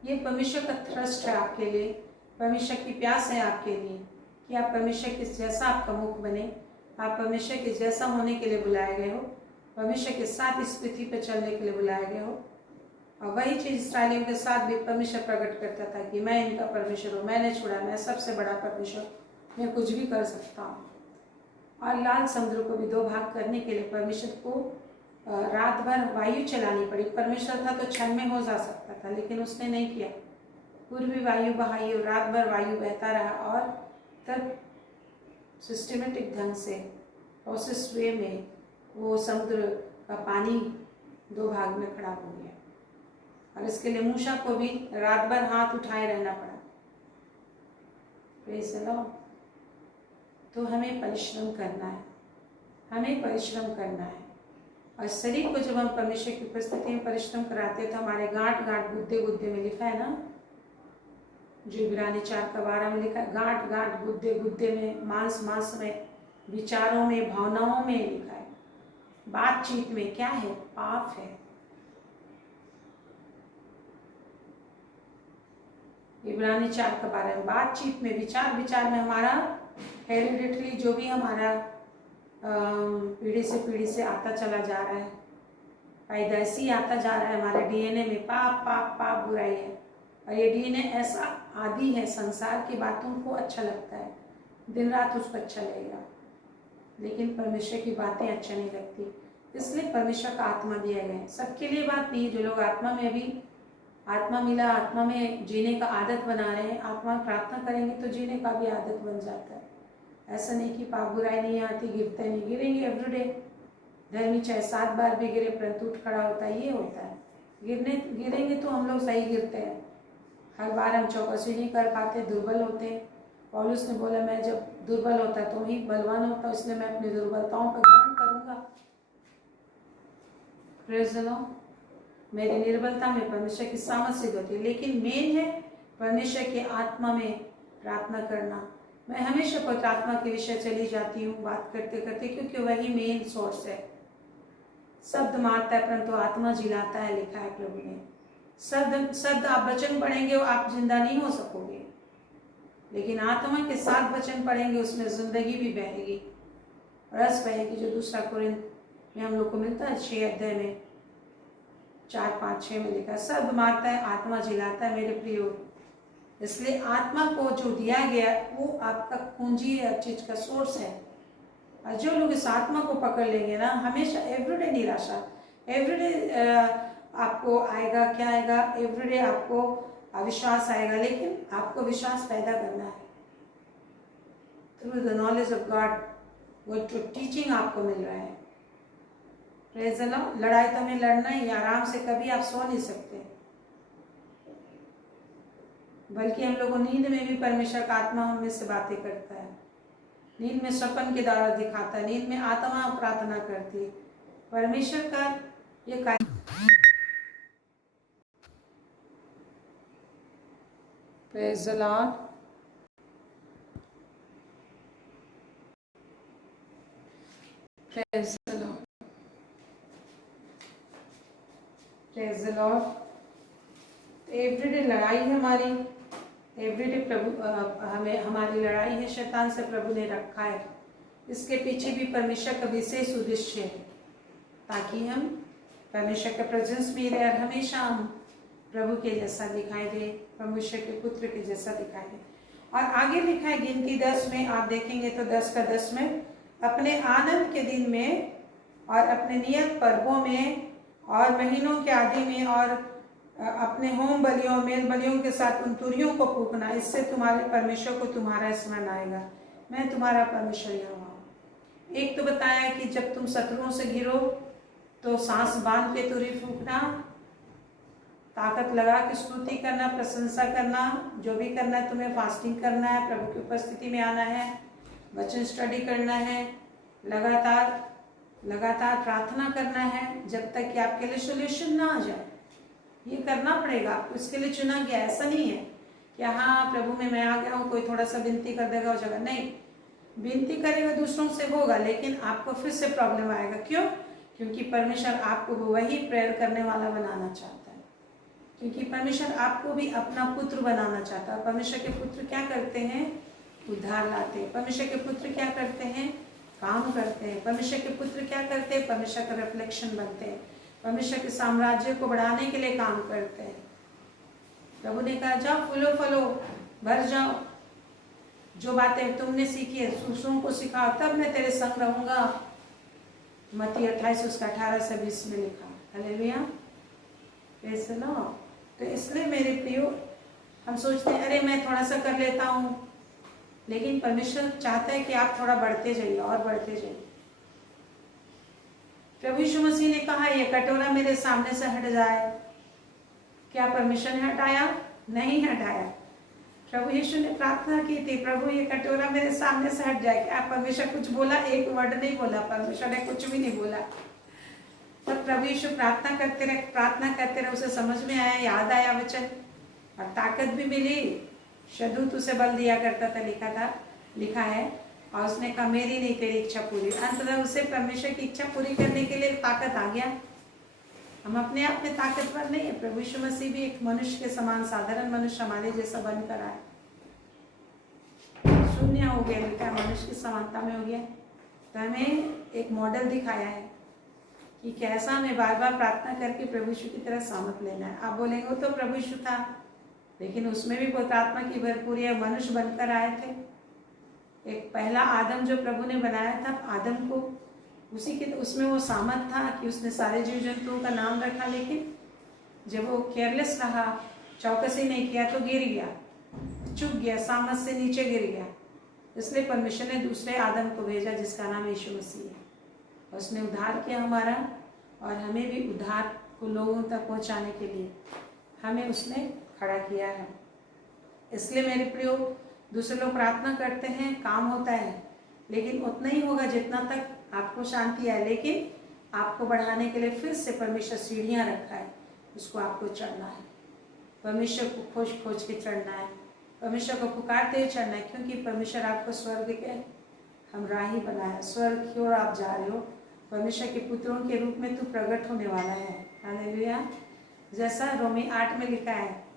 ये परमेश्वर का थ्रस्ट है आपके लिए, परमेश्वर की प्यास है आपके लिए कि आप परमेश्वर के जैसा आपका मुख बने, आप परमेश्वर के जैसा होने के लिए बुलाए गए हो, परमेश्वर के साथ इस पृथ्वी पर चलने के लिए बुलाए गए हो। और वही चीज इस्राएलियों के साथ भी परमेश्वर प्रकट करता था कि मैं इनका परमेश्वर हूँ, मैंने छोड़ा, मैं सबसे बड़ा परमेश्वर, मैं कुछ भी कर सकता हूँ। और लाल समुद्र को भी दो भाग करने के लिए परमेश्वर को रात भर वायु चलानी पड़ी। परमेश्वर था तो क्षण में हो जा सकता था, लेकिन उसने नहीं किया। पूर्वी वायु बहाई और रात भर वायु बहता रहा, और तब सिस्टमेटिक ढंग से प्रोसेस वे में वो समुद्र का पानी दो भाग में खड़ा हो गया। और इसके लिए मूसा को भी रात भर हाथ उठाए रहना पड़ा। Praise the Lord. तो हमें परिश्रम करना है, हमें परिश्रम करना है। और शरीर को जब हम परमेश्वर की उपस्थिति में परिश्रम कराते हैं, तो हमारे गांठ गांठ गुद्दे गुद्दे में लिखा है ना, जो इब्रानी 4:12 में लिखा है, गांठ गांठ गुद्दे गुद्दे में, मांस मांस में, विचारों में, भावनाओं में लिखा है। बातचीत में क्या है? पाप है। इब्रानी 4:12 में बातचीत में, विचार विचार में हमारा हेरिडिटरी जो भी हमारा पीढ़ी से पीढ़ी से आता चला जा रहा है, पैदाइशी आता जा रहा है, हमारे डीएनए में पाप पाप पाप बुराई है। और ये डीएनए ऐसा आदि है, संसार की बातों को अच्छा लगता है, दिन रात उसको अच्छा लगेगा, लेकिन परमेश्वर की बातें अच्छा नहीं लगती। इसलिए परमेश्वर का आत्मा दिया गया है। सबके लिए बात नहीं है। जो लोग आत्मा में अभी आत्मा मिला, आत्मा में जीने का आदत बना रहे हैं, आत्मा प्रार्थना करेंगे तो जीने का भी आदत बन जाता है। ऐसा नहीं कि पाप बुराई नहीं आती, गिरते नहीं, गिरेंगे एवरीडे। धर्मी चाहे 7 बार भी गिरे परंतु उठ खड़ा होता है, ये होता है। गिरेंगे तो हम लोग सही गिरते हैं, हर बार हम चौकसी नहीं कर पाते, दुर्बल होते हैं। पौलुस ने बोला, मैं जब दुर्बल होता तो ही बलवान होता, इसलिए मैं अपनी दुर्बलताओं पर ग्रहण करूंगा। Praise the Lord. मेरी निर्बलता में परमेश्वर की सामर्थ सिद्ध होती है। लेकिन मेन है परमेश्वर के आत्मा में प्रार्थना करना। मैं हमेशा पवित्र आत्मा के विषय चली जाती हूँ बात करते करते, क्योंकि वही मेन सोर्स है। शब्द मारता है परंतु आत्मा जिलाता है, लिखा है प्रभु ने। शब्द आप वचन पढ़ेंगे आप जिंदा नहीं हो सकोगे, लेकिन आत्मा के साथ वचन पढ़ेंगे, उसमें जिंदगी भी बहेगी, रस बहेगी, जो 2 कोरिन्थ में हम लोग को मिलता है 6 अध्याय में 4, 5, 6 में लिखा है। शब्द मारता है, आत्मा जिलाता है मेरे प्रियो। इसलिए आत्मा को जो दिया गया वो आपका कुंजी है, हर चीज का सोर्स है। और जो लोग इस आत्मा को पकड़ लेंगे ना, हमेशा एवरीडे निराशा, एवरीडे आपको आएगा, क्या आएगा? एवरीडे आपको अविश्वास आएगा, लेकिन आपको विश्वास पैदा करना है through the knowledge of God. वो जो टीचिंग आपको मिल रहा है, प्रेज़ द लॉर्ड। लड़ाई तो हमें लड़ना ही, आराम से कभी आप सो नहीं सकते, बल्कि हम लोगों नींद में भी परमेश्वर का आत्मा हमें से बातें करता है। नींद में सपन के द्वारा दिखाता है, नींद में आत्मा प्रार्थना करती है। परमेश्वर का ये कार्य। Praise the Lord. Praise the Lord. Praise the Lord. Everyday लड़ाई है हमारी, एवरीडे प्रभु हमें हमारी लड़ाई है शैतान से, प्रभु ने रखा है। इसके पीछे भी परमेश्वर का विशेष उद्देश्य है, ताकि हम परमेश्वर के प्रेजेंस में रहे और हमेशा हम प्रभु के जैसा दिखाई दे, परमेश्वर के पुत्र के जैसा दिखाई दे। और आगे लिखा है गिनती 10 में, आप देखेंगे तो 10 का 10 में अपने आनंद के दिन में और अपने नियत पर्वों में और महीनों के आदि में और अपने होम बलियों मेल बलियों के साथ उन तुरियों को फूकना। इससे तुम्हारे परमेश्वर को तुम्हारा स्मरण आएगा। मैं तुम्हारा परमेश्वर यहोवा हूँ। एक तो बताया कि जब तुम शत्रुओं से घिरो तो सांस बांध के तुरी फूकना, ताकत लगा के स्तुति करना, प्रशंसा करना, जो भी करना है तुम्हें, फास्टिंग करना है, प्रभु की उपस्थिति में आना है, वचन स्टडी करना है, लगातार प्रार्थना करना है जब तक कि आपके लिए सोल्यूशन ना आ जाए। ये करना पड़ेगा आपको, इसके लिए चुना गया। ऐसा नहीं है कि हाँ प्रभु में मैं आ गया हूँ, कोई थोड़ा सा विनती कर देगा हो जाएगा। नहीं, विनती करेगा दूसरों से होगा, लेकिन आपको फिर से प्रॉब्लम आएगा। क्यों? क्योंकि परमेश्वर आपको वही प्रेयर करने वाला बनाना चाहता है, क्योंकि परमेश्वर आपको भी अपना पुत्र बनाना चाहता है। परमेश्वर के पुत्र क्या करते हैं? उद्धार लाते हैं। परमेश्वर के पुत्र क्या करते हैं? काम करते हैं। परमेश्वर के पुत्र क्या करते हैं? परमेश्वर का रिफ्लेक्शन बनते हैं। परमेश्वर के साम्राज्य को बढ़ाने के लिए काम करते हैं। प्रभु ने कहा जाओ फूलो फलो भर जाओ, जो बातें तुमने सीखी है दूसरों को सिखाओ, तब मैं तेरे संग रहूंगा। मत्ती 28:18-20 में लिखा। Hallelujah, praise the Lord. तो इसलिए मेरे प्रियो, हम सोचते हैं अरे मैं थोड़ा सा कर लेता हूँ, लेकिन परमेश्वर चाहता है कि आप थोड़ा बढ़ते जाइए और बढ़ते जाइए। प्रभु यीशु मसीह ने कहा ये कटोरा मेरे सामने से हट जाए। क्या परमेश्वर ने हटाया? नहीं हटाया। प्रभु यीशु ने प्रार्थना की थी, प्रभु ये कटोरा मेरे सामने से हट जाए। क्या परमेश्वर कुछ बोला? एक वर्ड नहीं बोला, परमेश्वर ने कुछ भी नहीं बोला। तब प्रभु यीशु प्रार्थना करते रहे, उसे समझ में आया, याद आया वचन, और ताकत भी मिली। शदूत उसे बल दिया करता था, लिखा है, और उसने कहा मेरी नहीं तेरी इच्छा पूरी। अंततः उसे परमेश्वर की इच्छा पूरी करने के लिए ताकत आ गया। हम अपने आप में ताकतवर नहीं है। प्रभु यीशु मसीह भी एक मनुष्य के समान, साधारण मनुष्य हमारे जैसा बनकर आए, शून्य हो गया, लिखा मनुष्य की समानता में हो गया। तो हमें एक मॉडल दिखाया है कि कैसा हमें बार बार प्रार्थना करके प्रभु यीशु की तरह सामत लेना है। आप बोलेंगे वो तो प्रभु यीशु था, लेकिन उसमें भी बहुत आत्मा की भरपूरी है, मनुष्य बनकर आए थे। एक पहला आदम जो प्रभु ने बनाया था, आदम को उसमें वो सामर्थ था कि उसने सारे जीव जंतुओं का नाम रखा, लेकिन जब वो केयरलेस रहा, चौकसी नहीं किया, तो गिर गया, चुक गया, सामर्थ से नीचे गिर गया। इसलिए परमेश्वर ने दूसरे आदम को भेजा जिसका नाम यीशु मसीह है। उसने उद्धार किया हमारा, और हमें भी उद्धार को लोगों तक पहुंचाने के लिए हमें उसने खड़ा किया है। इसलिए मेरे प्रियो, दूसरे लोग प्रार्थना करते हैं, काम होता है, लेकिन उतना ही होगा जितना तक आपको शांति आए। लेकिन आपको बढ़ाने के लिए फिर से परमेश्वर सीढ़ियाँ रखा है, उसको आपको चढ़ना है। परमेश्वर को खोज खोज के चढ़ना है, परमेश्वर को पुकारते हुए चढ़ना है, क्योंकि परमेश्वर आपको स्वर्ग के हम राही बनाया। स्वर्ग की ओर आप जा रहे हो, परमेश्वर के पुत्रों के रूप में तू प्रकट होने वाला है। हालेलुया। जैसा रोमी 8 में लिखा है,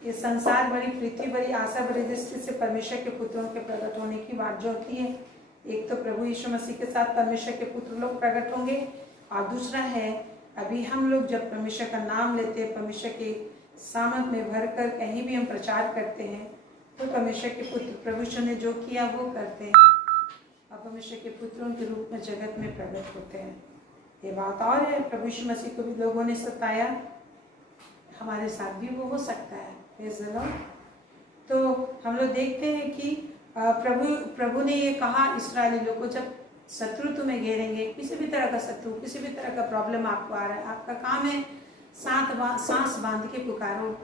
ये संसार बड़ी, पृथ्वी बड़ी, आशा बड़ी दृष्टि से परमेश्वर के पुत्रों के प्रकट होने की बात जो होती है। एक तो प्रभु यीशु मसीह के साथ परमेश्वर के पुत्र लोग प्रकट होंगे, और दूसरा है अभी हम लोग जब परमेश्वर का नाम लेते हैं, परमेश्वर के सामर्थ में भरकर कहीं भी हम प्रचार करते हैं, तो परमेश्वर के पुत्र प्रभु यीशु ने जो किया वो करते हैं, और परमेश्वर के पुत्रों के रूप में जगत में प्रकट होते हैं। ये बात और है, प्रभु यीशु मसीह को भी लोगों ने सताया, हमारे साथ भी वो हो सकता है। तो हम लोग देखते हैं कि प्रभु ने ये कहा इस्राएली लोगों को, जब शत्रु तुम्हें घेरेंगे, किसी भी तरह का शत्रु, किसी भी तरह का प्रॉब्लम आपको आ रहा है, आपका काम है सांस बांध के पुकारो।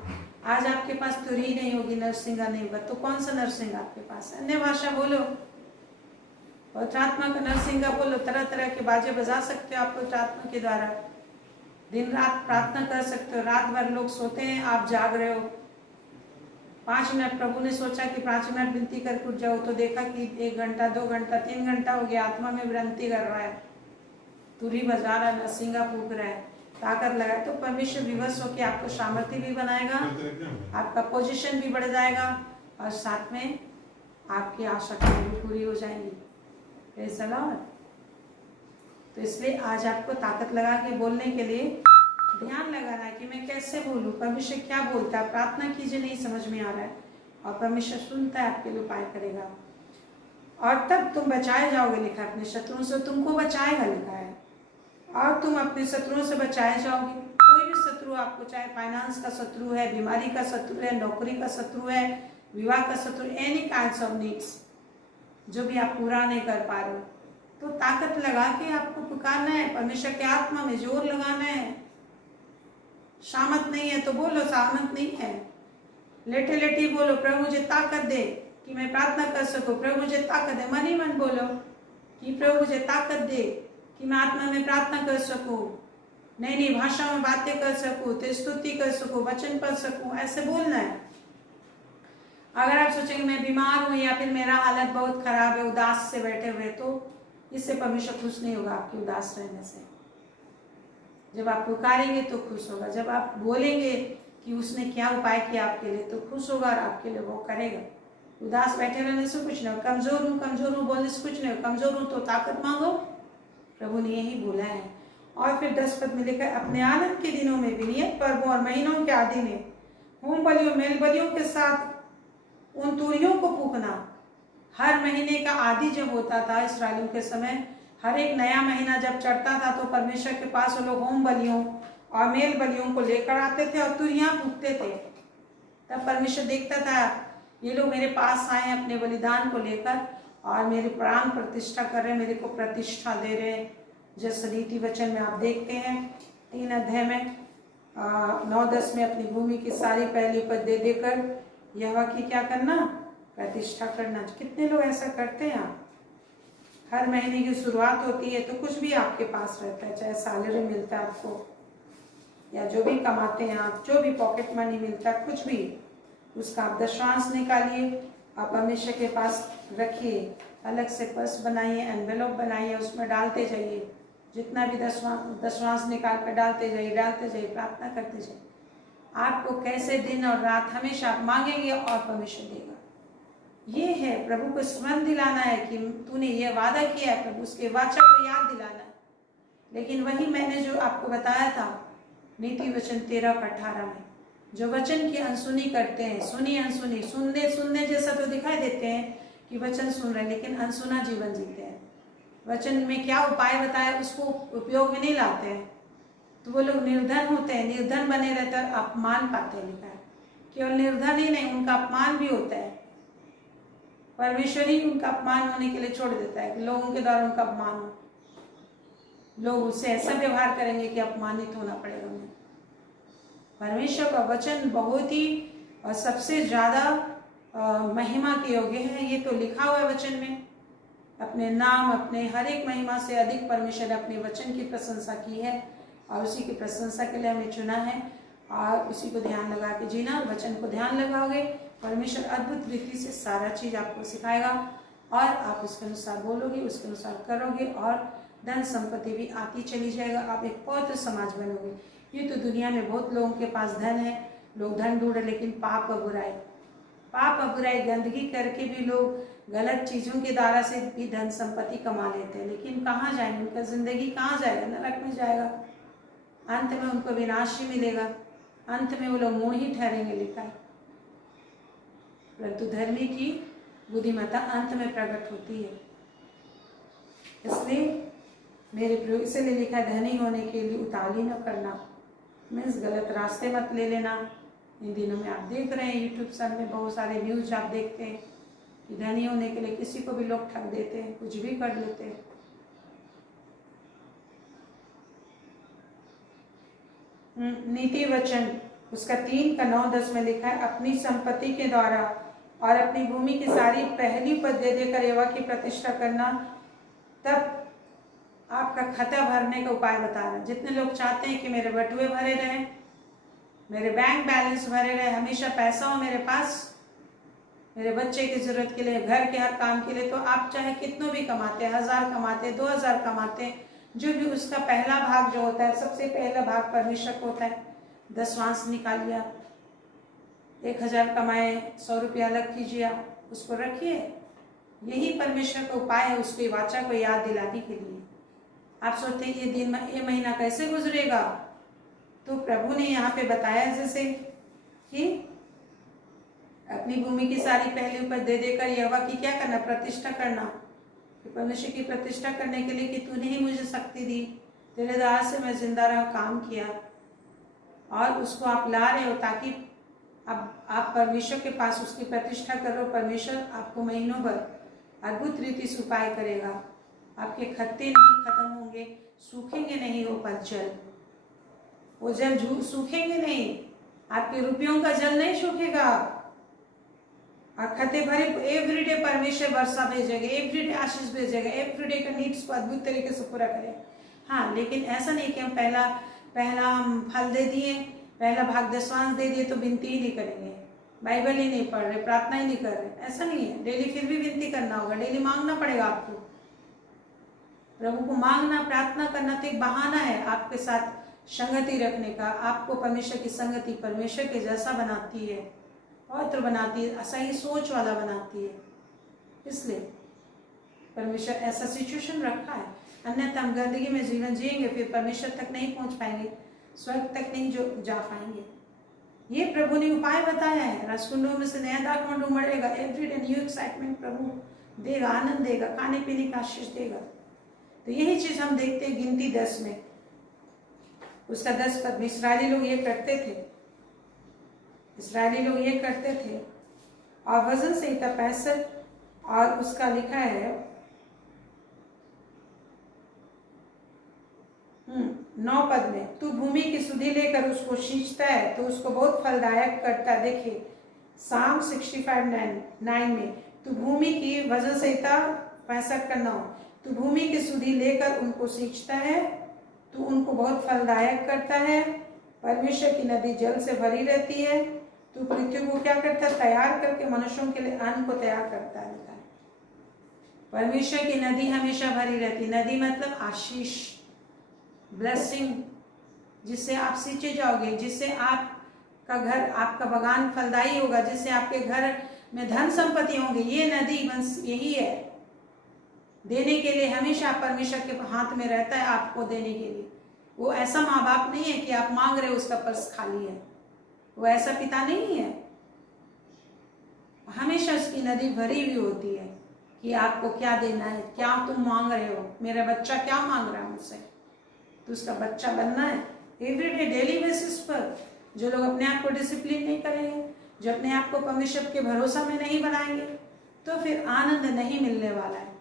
आज आपके पास तुरही नहीं होगी, नरसिंगा नहीं होगा, तो कौन सा नरसिंगा आपके पास है? अन्य भाषा बोलो, पवित्र आत्मा का नरसिंगा बोलो, तरह तरह के बाजे बजा सकते हो आप पवित्र आत्मा के द्वारा। दिन रात प्रार्थना कर सकते हो, रात भर लोग सोते हैं, आप जाग रहे हो। 5 मिनट, प्रभु ने सोचा कि 5 मिनट विनती कर उठ जाओ, तो देखा कि 1 घंटा, 2 घंटा, 3 घंटा हो गया, आत्मा में विनती कर रहा है, तुरही बजा रहा है, नरसिंगा फूक रहा है, ताकत लगा। तो परमेश्वर विवश होकर आपको सामर्थ्य भी बनाएगा, आपका पोजीशन भी बढ़ जाएगा, और साथ में आपकी आशा भी पूरी हो जाएंगी। Praise the Lord. तो इसलिए आज आपको ताकत लगा के बोलने के लिए ध्यान लगाना है कि मैं कैसे बोलूं, परमेश्वर क्या बोलता है। प्रार्थना कीजिए, नहीं समझ में आ रहा है, और परमेश्वर सुनता है, आपके लिए उपाय करेगा। और तब तुम बचाए जाओगे, लिखा है अपने शत्रुओं से, तुमको बचाएगा, लिखा है, और तुम अपने शत्रुओं से बचाए जाओगे। कोई भी शत्रु आपको, चाहे फाइनेंस का शत्रु है, बीमारी का शत्रु है, नौकरी का शत्रु है, विवाह का शत्रु, एनी काइंड्स ऑफ नीड्स जो भी आप पूरा नहीं कर पा रहे हो, तो ताकत लगा के आपको पुकारना है, परमेश्वर के आत्मा में जोर लगाना है। सामत नहीं है तो बोलो सामत नहीं है, लेटे लेटे बोलो प्रभु मुझे ताकत दे कि मैं प्रार्थना कर सकूं, प्रभु मुझे ताकत दे, मन ही मन बोलो कि प्रभु मुझे ताकत दे कि मैं आत्मा में प्रार्थना कर सकूं, नई नई भाषा में बातें कर सकूं, तेरी स्तुति कर सकूं, वचन पढ़ सकूं, ऐसे बोलना है। अगर आप सोचेंगे मैं बीमार हूं या फिर मेरा हालत बहुत खराब है, उदास से बैठे हुए, तो इससे परमेश्वर खुश नहीं होगा आपके उदास रहने से। जब आप पुकारेंगे तो खुश होगा, जब आप बोलेंगे कि उसने क्या उपाय किया आपके लिए तो खुश होगा और आपके लिए वो करेगा। उदास बैठे रहने से कुछ नहीं, कमजोर हूँ बोलने से कुछ नहीं, कमजोर हूँ तो ताकत मांगो, प्रभु ने यही बोला है। और फिर 10 पद में लिखा है, अपने आनंद के दिनों में भी, नियत पर्वों और महीनों के आदि में होम बलियों मेल बलियों के साथ उन तूरियों को फूकना। हर महीने का आदि जब होता था इस्राएलियों के समय, हर एक नया महीना जब चढ़ता था तो परमेश्वर के पास वो लोग होम बलियों और मेल बलियों को लेकर आते थे और तुरियां फूकते थे। तब परमेश्वर देखता था ये लोग मेरे पास आए अपने बलिदान को लेकर और मेरी प्राण प्रतिष्ठा कर रहे, मेरे को प्रतिष्ठा दे रहे। जैसे रीति वचन में आप देखते हैं 3 अध्याय में 9-10 में अपनी भूमि की सारी पहली पद दे देकर यहोवा की क्या करना, प्रतिष्ठा करना। कितने लोग ऐसा करते हैं। आप हर महीने की शुरुआत होती है तो कुछ भी आपके पास रहता है, चाहे सैलरी मिलता है आपको या जो भी कमाते हैं आप, जो भी पॉकेट मनी मिलता है, कुछ भी, उसका आप दशमांश निकालिए, आप परमेश्वर के पास रखिए, अलग से पर्स बनाइए, एनवेलप बनाइए, उसमें डालते जाइए, जितना भी दशमांश निकाल कर डालते जाइए, प्रार्थना करते जाइए। आपको कैसे दिन और रात हमेशा आप मांगेंगे और परमेश्वर देगा। ये है प्रभु को स्मरण दिलाना है कि तूने ये वादा किया है, प्रभु उसके वाचा को याद दिलाना है। लेकिन वही मैंने जो आपको बताया था नीति वचन 13-18 में, जो वचन की अनसुनी करते हैं, सुनी अनसुनी, सुनने जैसा तो दिखाई देते हैं कि वचन सुन रहे हैं लेकिन अनसुना जीवन जीते हैं। वचन में क्या उपाय बताया उसको उपयोग में नहीं लाते हैं तो वो लोग निर्धन होते हैं, निर्धन बने रहते हैं, अपमान पाते हैं। लिखा है केवल निर्धन ही नहीं, उनका अपमान भी होता है। परमेश्वर ही उनका अपमान होने के लिए छोड़ देता है कि लोगों के द्वारा उनका अपमान हो, लोग उससे ऐसा व्यवहार करेंगे कि अपमानित होना पड़ेगा उन्हें। परमेश्वर का वचन बहुत ही और सबसे ज्यादा महिमा के योग्य है। ये तो लिखा हुआ है वचन में, अपने नाम, अपने हर एक महिमा से अधिक परमेश्वर ने अपने वचन की प्रशंसा की है और उसी की प्रशंसा के लिए हमें चुना है और उसी को ध्यान लगा के जीना। वचन को ध्यान लगाओगे, परमेश्वर अद्भुत रीति से सारा चीज आपको सिखाएगा और आप उसके अनुसार बोलोगे, उसके अनुसार करोगे और धन संपत्ति भी आती चली जाएगा। आप एक पवित्र समाज बनोगे। ये तो दुनिया में बहुत लोगों के पास धन है, लोग धन ढूंढे, लेकिन पाप और बुराई गंदगी करके भी लोग गलत चीजों के द्वारा से भी धन संपत्ति कमा लेते हैं। लेकिन कहाँ जाएंगे, उनका जिंदगी कहाँ जाएगा, नरक में जाएगा। अंत में उनको विनाश ही मिलेगा, अंत में वो लोग मूढ़ ही ठहरेंगे। लिखा है परंतु धर्मी की बुद्धिमत्ता अंत में प्रकट होती है। इसलिए मेरे प्रयोग इसलिए लिखा है धनी होने के लिए उतावली न करना, मीन्स गलत रास्ते मत ले लेना। इन दिनों में आप देख रहे हैं यूट्यूब सब में बहुत सारे न्यूज आप देखते हैं कि धनी होने के लिए किसी को भी लोग ठग देते हैं, कुछ भी कर लेते हैं। नीति वचन उसका 3:9-10 में लिखा है, अपनी संपत्ति के द्वारा और अपनी भूमि की सारी पहली पद दे देकर यहोवा की प्रतिष्ठा करना, तब आपका खाता भरने का उपाय बता रहा है। जितने लोग चाहते हैं कि मेरे बटुए भरे रहें, मेरे बैंक बैलेंस भरे रहे, हमेशा पैसा हो मेरे पास, मेरे बच्चे की जरूरत के लिए, घर के हर काम के लिए, तो आप चाहे कितनों भी कमाते, 1000 कमाते, 2000 कमाते, जो भी उसका पहला भाग जो होता है, सबसे पहला भाग परमेश्वर को होता है। दशमांश निकालिए, आप 1000 कमाए, 100 रुपया अलग कीजिए, आप उसको रखिए। यही परमेश्वर का उपाय है उसकी वाचा को याद दिलाने के लिए। आप सोचते हैं ये महीना कैसे गुजरेगा, तो प्रभु ने यहाँ पे बताया जैसे कि अपनी भूमि की सारी पहली उपज दे देकर यहोवा की क्या करना, प्रतिष्ठा करना। परमेश्वर की प्रतिष्ठा करने के लिए कि तूने ही मुझे शक्ति दी, तेरे दास से मैं जिंदा रहा, काम किया, और उसको आप ला रहे हो ताकि अब आप परमेश्वर के पास उसकी प्रतिष्ठा करो। परमेश्वर आपको महीनों भर अद्भुत रीति से उपाय करेगा। आपके खत्ते नहीं खत्म होंगे, सूखेंगे नहीं वो जल, वो जल सूखेंगे नहीं, आपके रुपयों का जल नहीं सूखेगा। और खत्ते भरे एवरीडे परमेश्वर वर्षा भेजेगा, एवरीडे आशीष भेजेगा, एवरीडे का नीड्स को अद्भुत तरीके से पूरा करेगा। हाँ, लेकिन ऐसा नहीं कि हम पहला हम फल दे दिए, पहला भाग दशवांश दे दिए तो विनती ही नहीं करेंगे, बाइबल ही नहीं पढ़ रहे, प्रार्थना ही नहीं कर रहे, ऐसा नहीं है। डेली फिर भी विनती करना होगा, डेली मांगना पड़ेगा आपको। प्रभु को मांगना, प्रार्थना करना तो एक बहाना है आपके साथ संगति रखने का। आपको परमेश्वर की संगति परमेश्वर के जैसा बनाती है, पवित्र बनाती है, सही सोच वाला बनाती है। इसलिए परमेश्वर ऐसा सिचुएशन रखा है, अन्यथा हम गंदगी में जीवन जिएंगे, फिर परमेश्वर तक नहीं पहुंच पाएंगे, स्वर्ग तक नहीं जा पाएंगे। ये प्रभु ने उपाय बताया है। रसकुंडों में से नया दाखमंड उमड़ेगा, एवरीडे न्यू एक्साइटमेंट प्रभु देगा, आनंद देगा, खाने पीने का आशीष देगा। तो यही चीज हम देखते हैं गिनती 10 में, उसका 10 पद में इस्राएली लोग ये करते थे, इस्राएली लोग ये करते थे। और वजन संहिता 65 और उसका लिखा है 9 पद में, तू भूमि की सुधि लेकर उसको सींचता है तो उसको बहुत फलदायक करता है। देखिए साम 65:9 में, तू भूमि की वजन संहिता 65 का 9, तू भूमि की सुधि लेकर उनको सींचता है, तू उनको बहुत फलदायक करता है। परमेश्वर की नदी जल से भरी रहती है, तू पृथ्वी को क्या करता है, तैयार करके मनुष्यों के लिए अन्न को तैयार करता है। परमेश्वर की नदी हमेशा भरी रहती। नदी मतलब आशीष, ब्लेसिंग, जिससे आप सींचे जाओगे, जिससे आपका घर, आपका बगान फलदायी होगा, जिससे आपके घर में धन संपत्ति होंगे। ये नदी बस यही है, देने के लिए हमेशा परमेश्वर के हाथ में रहता है आपको देने के लिए। वो ऐसा माँ बाप नहीं है कि आप मांग रहे हो उसका पर्स खाली है, वो ऐसा पिता नहीं है। हमेशा उसकी नदी भरी हुई होती है कि आपको क्या देना है, क्या तुम मांग रहे हो, मेरा बच्चा क्या मांग रहा है मुझसे, तो उसका बच्चा बनना है एवरीडे, डेली बेसिस पर। जो लोग अपने आप को डिसिप्लिन नहीं करेंगे, जो अपने आप को परमेश्वर के भरोसा में नहीं बनाएंगे, तो फिर आनंद नहीं मिलने वाला है।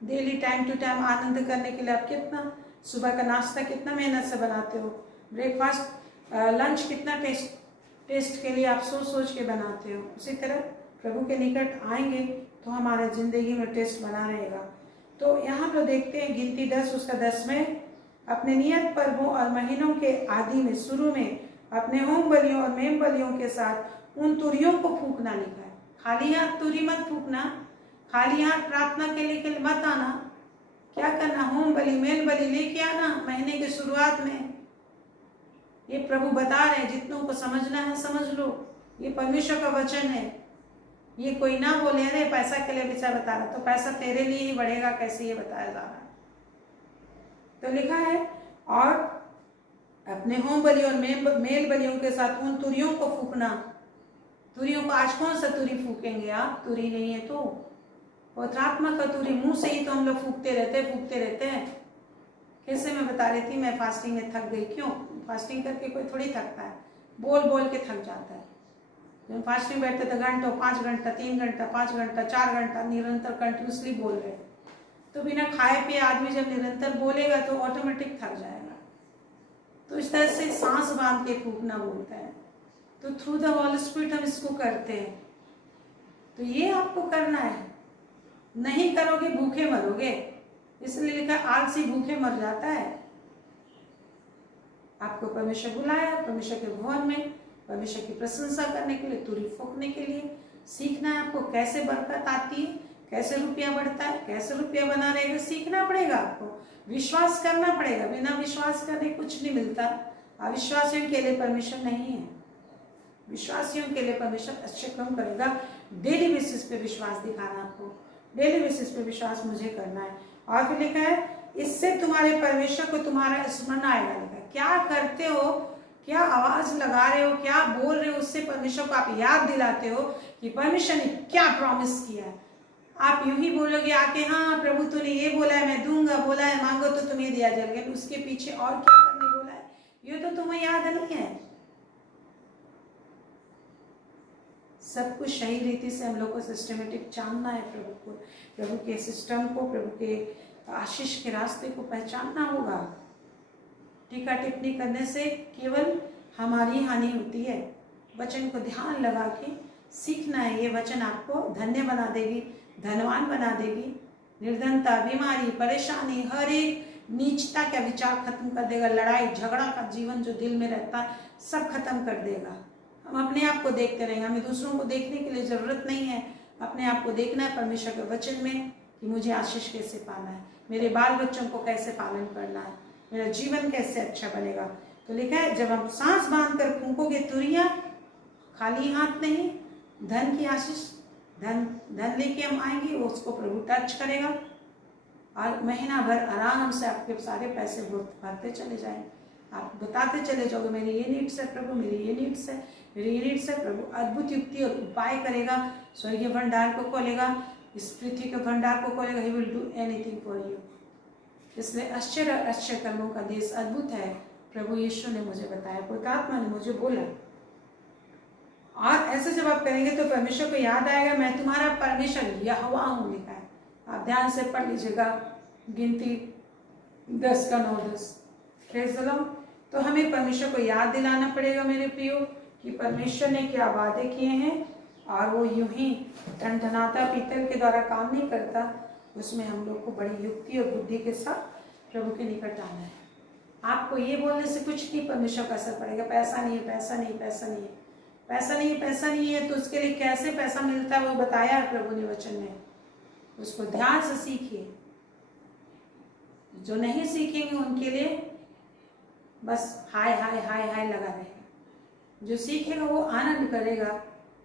डेली टाइम टू टाइम आनंद करने के लिए आप कितना, सुबह का नाश्ता कितना मेहनत से बनाते हो, ब्रेकफास्ट लंच कितना टेस्ट के लिए आप सोच के बनाते हो। उसी तरह प्रभु के निकट आएंगे तो हमारे जिंदगी में टेस्ट बना रहेगा। तो यहाँ पर देखते हैं गिनती 10 उसका 10 में, अपने नियत पर्वों और महीनों के आदि में शुरू में अपने होम बलियों और मेम बलियों के साथ उन तुरियों को फूकना लिखा है। खाली हाथ तुरी मत फूकना, खाली हाथ प्रार्थना के लिए मत आना। क्या करना, होम बलि मेल बलि लेके आना महीने की शुरुआत में। ये प्रभु बता रहे हैं, जितनों को समझना है समझ लो, ये परमेश्वर का वचन है। ये कोई ना बोले अरे पैसा के लिए विचार बता रहा, तो पैसा तेरे लिए ही बढ़ेगा कैसे, ये बताया जा रहा है। तो लिखा है, और अपने होम बलियों और मेल बलियों के साथ उन तुरियों को फूकना। तुरियों को आज कौन सा तुरी फूकेंगे आप, तुरी नहीं है तो पवित्रात्मा का तुरी, मुंह से ही तो हम लोग फूकते रहते हैं। कैसे मैं बता रही थी, मैं फास्टिंग में थक गई। क्यों, फास्टिंग करके कोई थोड़ी थकता है, बोल बोल के थक जाता है। जब फास्टिंग बैठते तो घंटों, 5 घंटा, 3 घंटा, 5 घंटा, 4 घंटा निरंतर कंटिन्यूसली बोल रहे। तो बिना खाए पिए आदमी जब निरंतर बोलेगा तो ऑटोमेटिक थक जाएगा। तो इस तरह से सांस बांध के फूकना बोलता है। तो थ्रू द होली स्पिरिट हम इसको करते हैं। तो ये आपको करना है, नहीं करोगे भूखे मरोगे। इसलिए लिखा आलसी भूखे मर जाता है। आपको परमेश्वर बुलाया, परमेश्वर के भवन में परमेश्वर की प्रशंसा करने के लिए, तुरी फूकने के लिए सीखना है आपको। कैसे बरकत आती है, कैसे रुपया बढ़ता है, कैसे रुपया बना रहेगा, सीखना पड़ेगा आपको। विश्वास करना पड़ेगा, बिना विश्वास करने कुछ नहीं मिलता। अविश्वासियों के लिए परमेश्वर नहीं है, विश्वासियों के लिए परमेश्वर अच्छे काम करेगा। डेली बेसिस पे विश्वास दिखाना आपको, डेली बेसिस पे विश्वास मुझे करना है। और फिर लिखा है, इससे तुम्हारे परमेश्वर को तुम्हारा स्मरण आएगा। लिखा है क्या करते हो क्या आवाज लगा रहे हो, क्या बोल रहे हो, उससे परमेश्वर को आप याद दिलाते हो कि परमेश्वर ने क्या प्रॉमिस किया है। आप यूं ही बोलोगे आके, हाँ प्रभु तूने ये बोला है, मैं दूंगा, बोला है मांगो तो तुम्हें दिया जाएगा, लेकिन उसके पीछे और क्या करने बोला है ये तो तुम्हें याद नहीं है। सब कुछ सही रीति से हम लोग को सिस्टमेटिक जानना है, प्रभु के सिस्टम को, प्रभु के आशीष के रास्ते को पहचानना होगा। टीका टिप्पणी करने से केवल हमारी हानि होती है। वचन को ध्यान लगा के सीखना है। ये वचन आपको धन्य बना देगी, धनवान बना देगी। निर्धनता, बीमारी, परेशानी, हर एक नीचता का विचार खत्म कर देगा। लड़ाई झगड़ा का जीवन जो दिल में रहता है सब खत्म कर देगा। हम अपने आप को देखते रहेंगे, हमें दूसरों को देखने के लिए जरूरत नहीं है। अपने आप को देखना है परमेश्वर के वचन में कि मुझे आशीष कैसे पाना है, मेरे बाल बच्चों को कैसे पालन करना है, मेरा जीवन कैसे अच्छा बनेगा। तो लिखा है जब हम सांस बांध कर फूंकोगे तुरिया, खाली हाथ नहीं, धन की आशीष, धन लेके हम आएंगे, वो उसको प्रभु टच करेगा और महीना भर आराम से आपके सारे पैसे भरते चले जाएंगे। आप बताते चले जाओगे मेरी ये नीड्स है प्रभु, मेरी ये नीड्स है, मेरी ये नीड्स है। प्रभु अद्भुत युक्ति और उपाय करेगा, स्वर्गीय भंडार को खोलेगा, इस पृथ्वी के भंडार को खोलेगा। He will do anything for you. इसलिए आश्चर्य आश्चर्य कर्मों का देश अद्भुत है। प्रभु यीशु ने मुझे बताया, पवित्र आत्मा ने मुझे बोला। और ऐसे जब आप करेंगे तो परमेश्वर को याद आएगा, मैं तुम्हारा परमेश्वर यहोवा हूँ, लिखा है। आप ध्यान से पढ़ लीजिएगा, गिनती 10 का 9-10। Praise the Lord. तो हमें परमेश्वर को याद दिलाना पड़ेगा मेरे प्रियो कि परमेश्वर ने क्या वादे किए हैं, और वो यूं ही टनटनाता पीतल के द्वारा काम नहीं करता। उसमें हम लोग को बड़ी युक्ति और बुद्धि के साथ प्रभु के निकट आना है। आपको ये बोलने से कुछ नहीं परमेश्वर का असर पड़ेगा, पैसा नहीं है, पैसा नहीं, पैसा नहीं है, पैसा नहीं है, पैसा नहीं है। तो उसके लिए कैसे पैसा मिलता है वो बताया है प्रभु ने वचन में। उसको ध्यान से सीखिए। जो नहीं सीखेंगे उनके लिए बस हाय हाय हाय हाय लगा रहेगा। जो सीखेगा वो आनंद करेगा,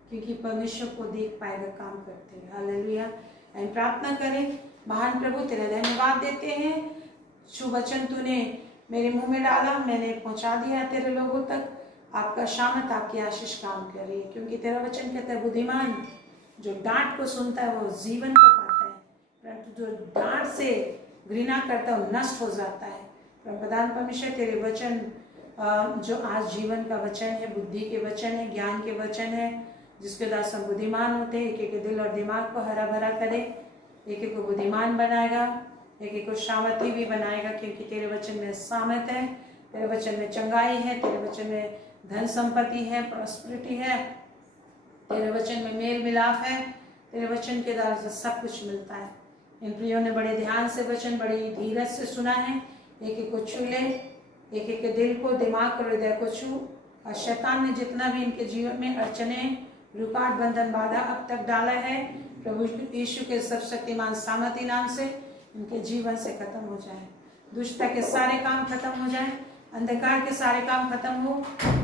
क्योंकि परमेश्वर को देख पाएगा काम करते हैं। हालेलुया। एंड प्रार्थना करें, महान प्रभु तेरा धन्यवाद देते हैं। शुभ वचन तूने मेरे मुंह में डाला, मैंने पहुंचा दिया तेरे लोगों तक। आपका शामत, आपकी आशीष काम कर रही है, क्योंकि तेरा वचन कहता है बुद्धिमान जो डांट को सुनता है वो जीवन को पाता है, परंतु जो डांट से घृणा करता है वो नष्ट हो जाता है। प्रधान परमेश्वर तेरे वचन जो आज जीवन का वचन है, बुद्धि के वचन है, ज्ञान के वचन है, जिसके द्वारा हम बुद्धिमान होते हैं। एक एक दिल और दिमाग को हरा भरा करे, एक एक को बुद्धिमान बनाएगा, एक एक को सामर्थी भी बनाएगा, क्योंकि तेरे वचन में सामर्थ है, तेरे वचन में चंगाई है, तेरे वचन में धन संपत्ति है, प्रॉस्पेरिटी है, तेरे वचन में मेल मिलाप है। तेरे वचन के द्वारा से सब कुछ मिलता है। इन प्रियों ने बड़े ध्यान से वचन, बड़ी धीरज से सुना है। एक एक को छू ले, एक एक के दिल को, दिमाग को, हृदय को छू। और शैतान ने जितना भी इनके जीवन में अड़चने, रुकावट, बंधन, बाधा अब तक डाला है, प्रभु यीशु के सर्वशक्तिमान सामर्थी नाम से इनके जीवन से खत्म हो जाए। दुष्टता के सारे काम खत्म हो जाए, अंधकार के सारे काम खत्म हो।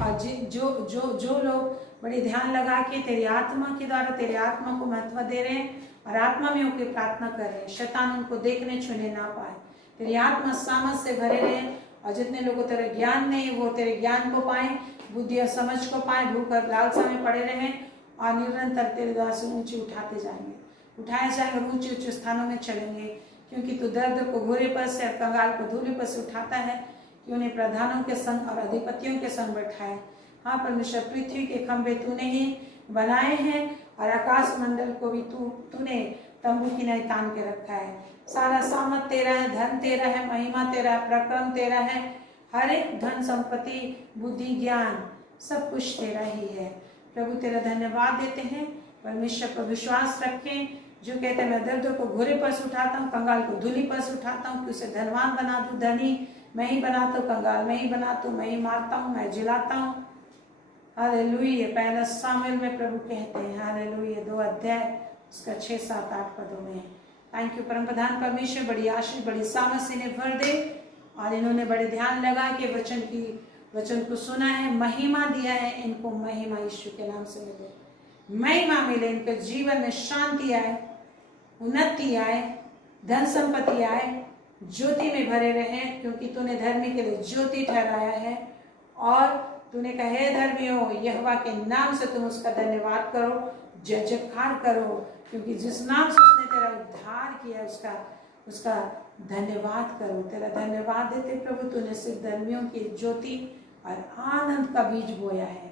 और जो जो जो लोग बड़े ध्यान लगा के तेरी आत्मा के द्वारा तेरी आत्मा को महत्व दे रहे हैं और आत्मा में होकर प्रार्थना कर रहे हैं, शैतान उनको देखने छूने ना पाए। तेरी आत्मा सामर्थ से भरे रहे, और जितने लोगों को तेरे ज्ञान नहीं वो तेरे ज्ञान को पाए, बुद्धि और समझ को पाए, भूख और लालसा में पड़े रहें और निरंतर तेरे द्वारा से ऊंचे उठाते जाएंगे, उठाए जाएंगे, ऊंचे ऊंचे स्थानों में चलेंगे। क्योंकि तू दर्द को घोड़े पर से और कंगाल को धूलि पर से उठाता है, कि उन्हें प्रधानों के संग और अधिपतियों के संग बैठाए। हाँ परमेश्वर, पृथ्वी के खंभे तूने ही बनाए हैं और आकाश मंडल को भी तूने तंबू की नहीं तान के रखा है। सारा सामर्थ तेरा है, धन तेरा है, महिमा तेरा है, प्रक्रम तेरा है, हर एक धन संपत्ति, बुद्धि, ज्ञान सब कुछ तेरा ही है। प्रभु तेरा धन्यवाद देते हैं। परमेश्वर पर विश्वास रखें, जो कहते हैं मैं दर्द को घोड़े पर से उठाता हूँ, कंगाल को धूलि पर से उठाता हूँ, कि उसे धनवान बना दूँ, धनी मैं ही बनाता हूँ, कंगाल मैं ही बनाता हूँ, मैं ही मारता हूँ, मैं जिलाता हूँ। हालेलुया। पहला सामुएल में प्रभु कहते हैं, हालेलुया 2 अध्याय उसका 6, 7, 8 पदों में। थैंक यू परम प्रधान परमेश्वर, बड़ी आशीष, बड़ी सामर्थ इन्हें भर दे। और इन्होंने बड़े ध्यान लगा के वचन को सुना है, महिमा दिया है, इनको महिमा यीशु के नाम से मिले, महिमा मिले, इनके जीवन में शांति आए, उन्नति आए, धन संपत्ति आए, ज्योति में भरे रहे, क्योंकि तूने धर्मी के लिए ज्योति ठहराया है और तूने कहा हे धर्मियों, यहोवा के नाम से तुम उसका धन्यवाद करो, जय जयकार करो, क्योंकि जिस नाम से उसने तेरा उद्धार किया उसका धन्यवाद करो। तेरा धन्यवाद देते प्रभु, तूने सिर्फ धर्मियों की ज्योति और आनंद का बीज बोया है,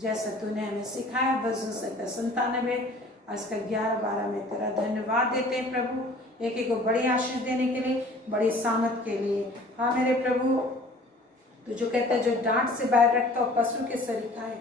जैसा तूने हमें सिखाया। भजन संहिता 97 उसका 11-12 में तेरा धन्यवाद देते हैं प्रभु, एक एक को बड़ी आशीष देने के लिए, बड़ी सामत के लिए। हाँ मेरे प्रभु, तू जो कहता है जो डांट से बैर रखता हो पशु के सरीखा है।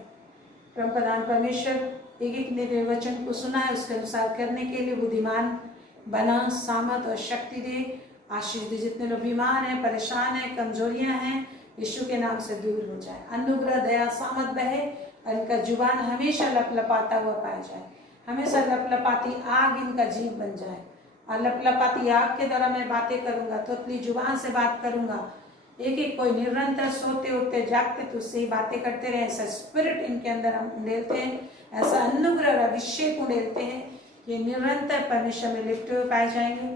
परम प्रधान परमेश्वर, एक एक ने वचन को सुना है, उसके अनुसार करने के लिए बुद्धिमान बना, सामत और शक्ति दे, आशीष दे। जितने लोग बीमार हैं, परेशान हैं, कमजोरियां हैं, यीशु के नाम से दूर हो जाए। अनुग्रह, दया, सामत बहे और इनका जुबान हमेशा लपलपाता हुआ पाया जाए, हमेशा लपलपाती आग इनका जीव बन जाए। और लपलपाती आग के द्वारा मैं बातें करूंगा, तोतली जुबान से बात करूंगा। एक एक कोई निरंतर सोते उठते जागते तुझसे ही बातें करते रहे, ऐसा स्पिरिट इनके अंदर हम उंडेलते हैं, ऐसा अनुग्रह और अभिषेक उंडेलते हैं कि निरंतर परमेश्वर में लिपटे हुए पाए जाएंगे,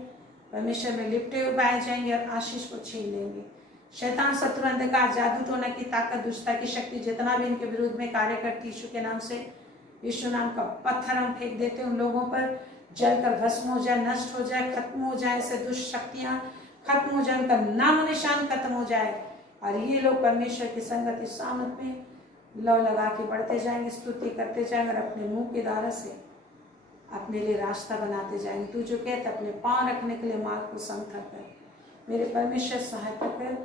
परमेश्वर में लिपटे हुए पाए जाएंगे और आशीष को छीन लेंगे। शैतान, शत्रु, अंधकार, जादू टोना की ताकत, दुष्टता की शक्ति जितना भी इनके विरुद्ध में कार्य करती, यीशु के नाम से, यीशु नाम का पत्थर हम फेंक देते हैं उन लोगों पर, जलकर भस्म हो जाए, नष्ट हो जाए, खत्म हो जाए। ऐसे दुष्ट शक्तियां खत्म हो जाए, उनका नाम निशान खत्म हो जाए और ये लोग परमेश्वर की संगति सामत में लौ लगा के बढ़ते जाएंगे, स्तुति करते जाएंगे और अपने मुंह के द्वारा से अपने लिए रास्ता बनाते जाएंगे। तू जो कहता अपने पाँव रखने के लिए मार्ग को समथर कर। मेरे परमेश्वर सहायता कर,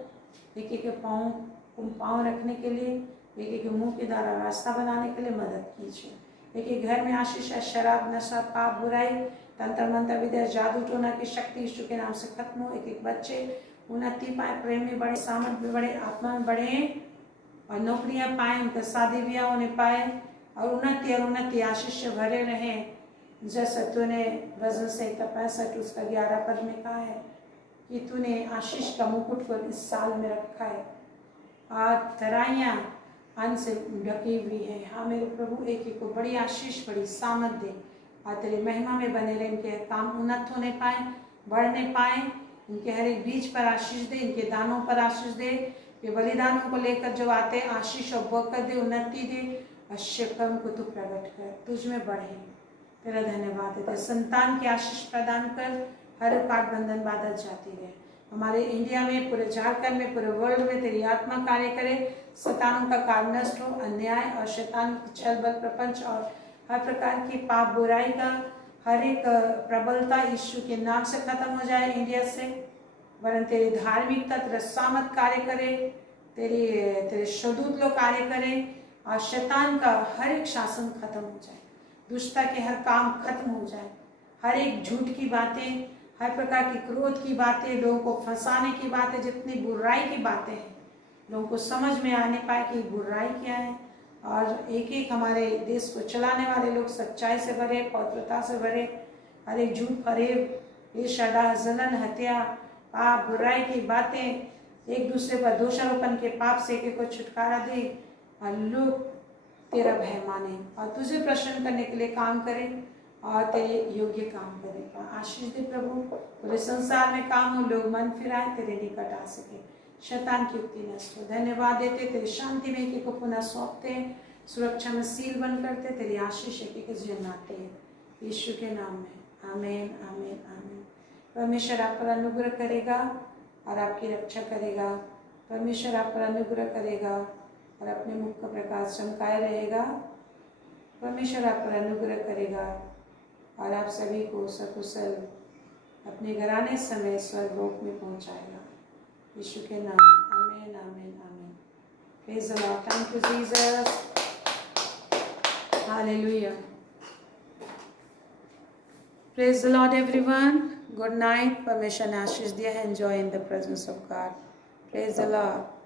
एक एक पाँव रखने के लिए, एक एक मुंह के द्वारा रास्ता बनाने के लिए मदद कीजिए। एक एक घर में आशीष है, शराब, नशा, पाप, बुराई, तंत्र मंत्र, विद्या, जादू टोना की शक्ति यीशु के नाम से खत्म हो। एक एक बच्चे उन्नति पाए, प्रेम में बढ़े, सामर्थ में बढ़े, आत्मा में बढ़े और नौकरियां पाए, उनका शादी ब्याह होने पाए और उन्नति आशीष से भरे रहें। जैसा तूने भजन संहिता 65 उसका 11 पद में कहा है कि तूने आशीष का मुकुट को इस साल में रखा है और तराइयाँ अन्न से ढकी हुई है। हाँ मेरे प्रभु, एक एक को बड़ी आशीष, बड़ी सामत दे और तेरी महिमा में बने रहे, इनके काम उन्नत होने पाए, बढ़ने पाए, इनके हर एक बीज पर आशीष दे, इनके दानों पर आशीष दे, ये बलिदानों को लेकर जो आते आशीष और बरकत दे, उन्नति दे और शिवकर्म को तू प्रकट कर, तुझ में बढ़े। तेरा धन्यवाद देते, संतान की आशीष प्रदान कर, हर पाठ बंधन बाधा जाती रहे। हमारे इंडिया में, पूरे झारखंड में, पूरे वर्ल्ड में तेरी आत्मा कार्य करे, शैतानों का कार्य नष्ट हो, अन्याय और शैतान की छल बल प्रपंच और हर प्रकार की पाप बुराई का हर एक प्रबलता यीशु के नाम से खत्म हो जाए इंडिया से। वरन तेरी धार्मिकता, तेरा सामत कार्य करे, तेरे शदूत लोग कार्य करें और शैतान का हर एक शासन खत्म हो जाए, दुष्टता के हर काम खत्म हो जाए, हर एक झूठ की बातें, हर प्रकार की क्रोध की बातें, लोगों को फंसाने की बातें, जितनी बुराई की बातें हैं, लोगों को समझ में आने पाए कि बुराई क्या है। और एक एक हमारे देश को चलाने वाले लोग सच्चाई से भरे, पवित्रता से भरे, हर एक झूठ, फरेब, ईर्ष्या, जलन, हत्या, पाप, बुराई की बातें, एक दूसरे पर दोषारोपण के पाप से एक को छुटकारा दे और लोग तेरा भय माने और तुझे प्रसन्न करने के लिए काम करें और तेरे योग्य काम करें। आशीष दे प्रभु, पूरे संसार में काम हो, लोग मन फिराए, तेरे निकट आ सके, शैतान की युक्ति नष्ट हो। धन्यवाद देते, तेरी शांति में एक को पुनः सौंपते हैं, सुरक्षा में सील बंद करते, तेरी आशीष एक जीवन आते हैं यीशु के नाम में। आमीन, आमीन, आमीन। परमेश्वर आप पर अनुग्रह करेगा और आपकी रक्षा करेगा। परमेश्वर आप पर अनुग्रह करेगा और अपने मुख का प्रकाश चमकाए रहेगा। परमेश्वर आप पर अनुग्रह करेगा और आप सभी को सकुशल अपने घराने समय स्वर्गलोक में पहुंचाएगा यीशु के नाम। आमीन, आमीन, आमीन। Praise the Lord. Thank you Jesus. Hallelujah. Praise the Lord everyone. Good night. परमेश्वर ने आशीष दिया है। Enjoy in the presence of God. Praise the Lord.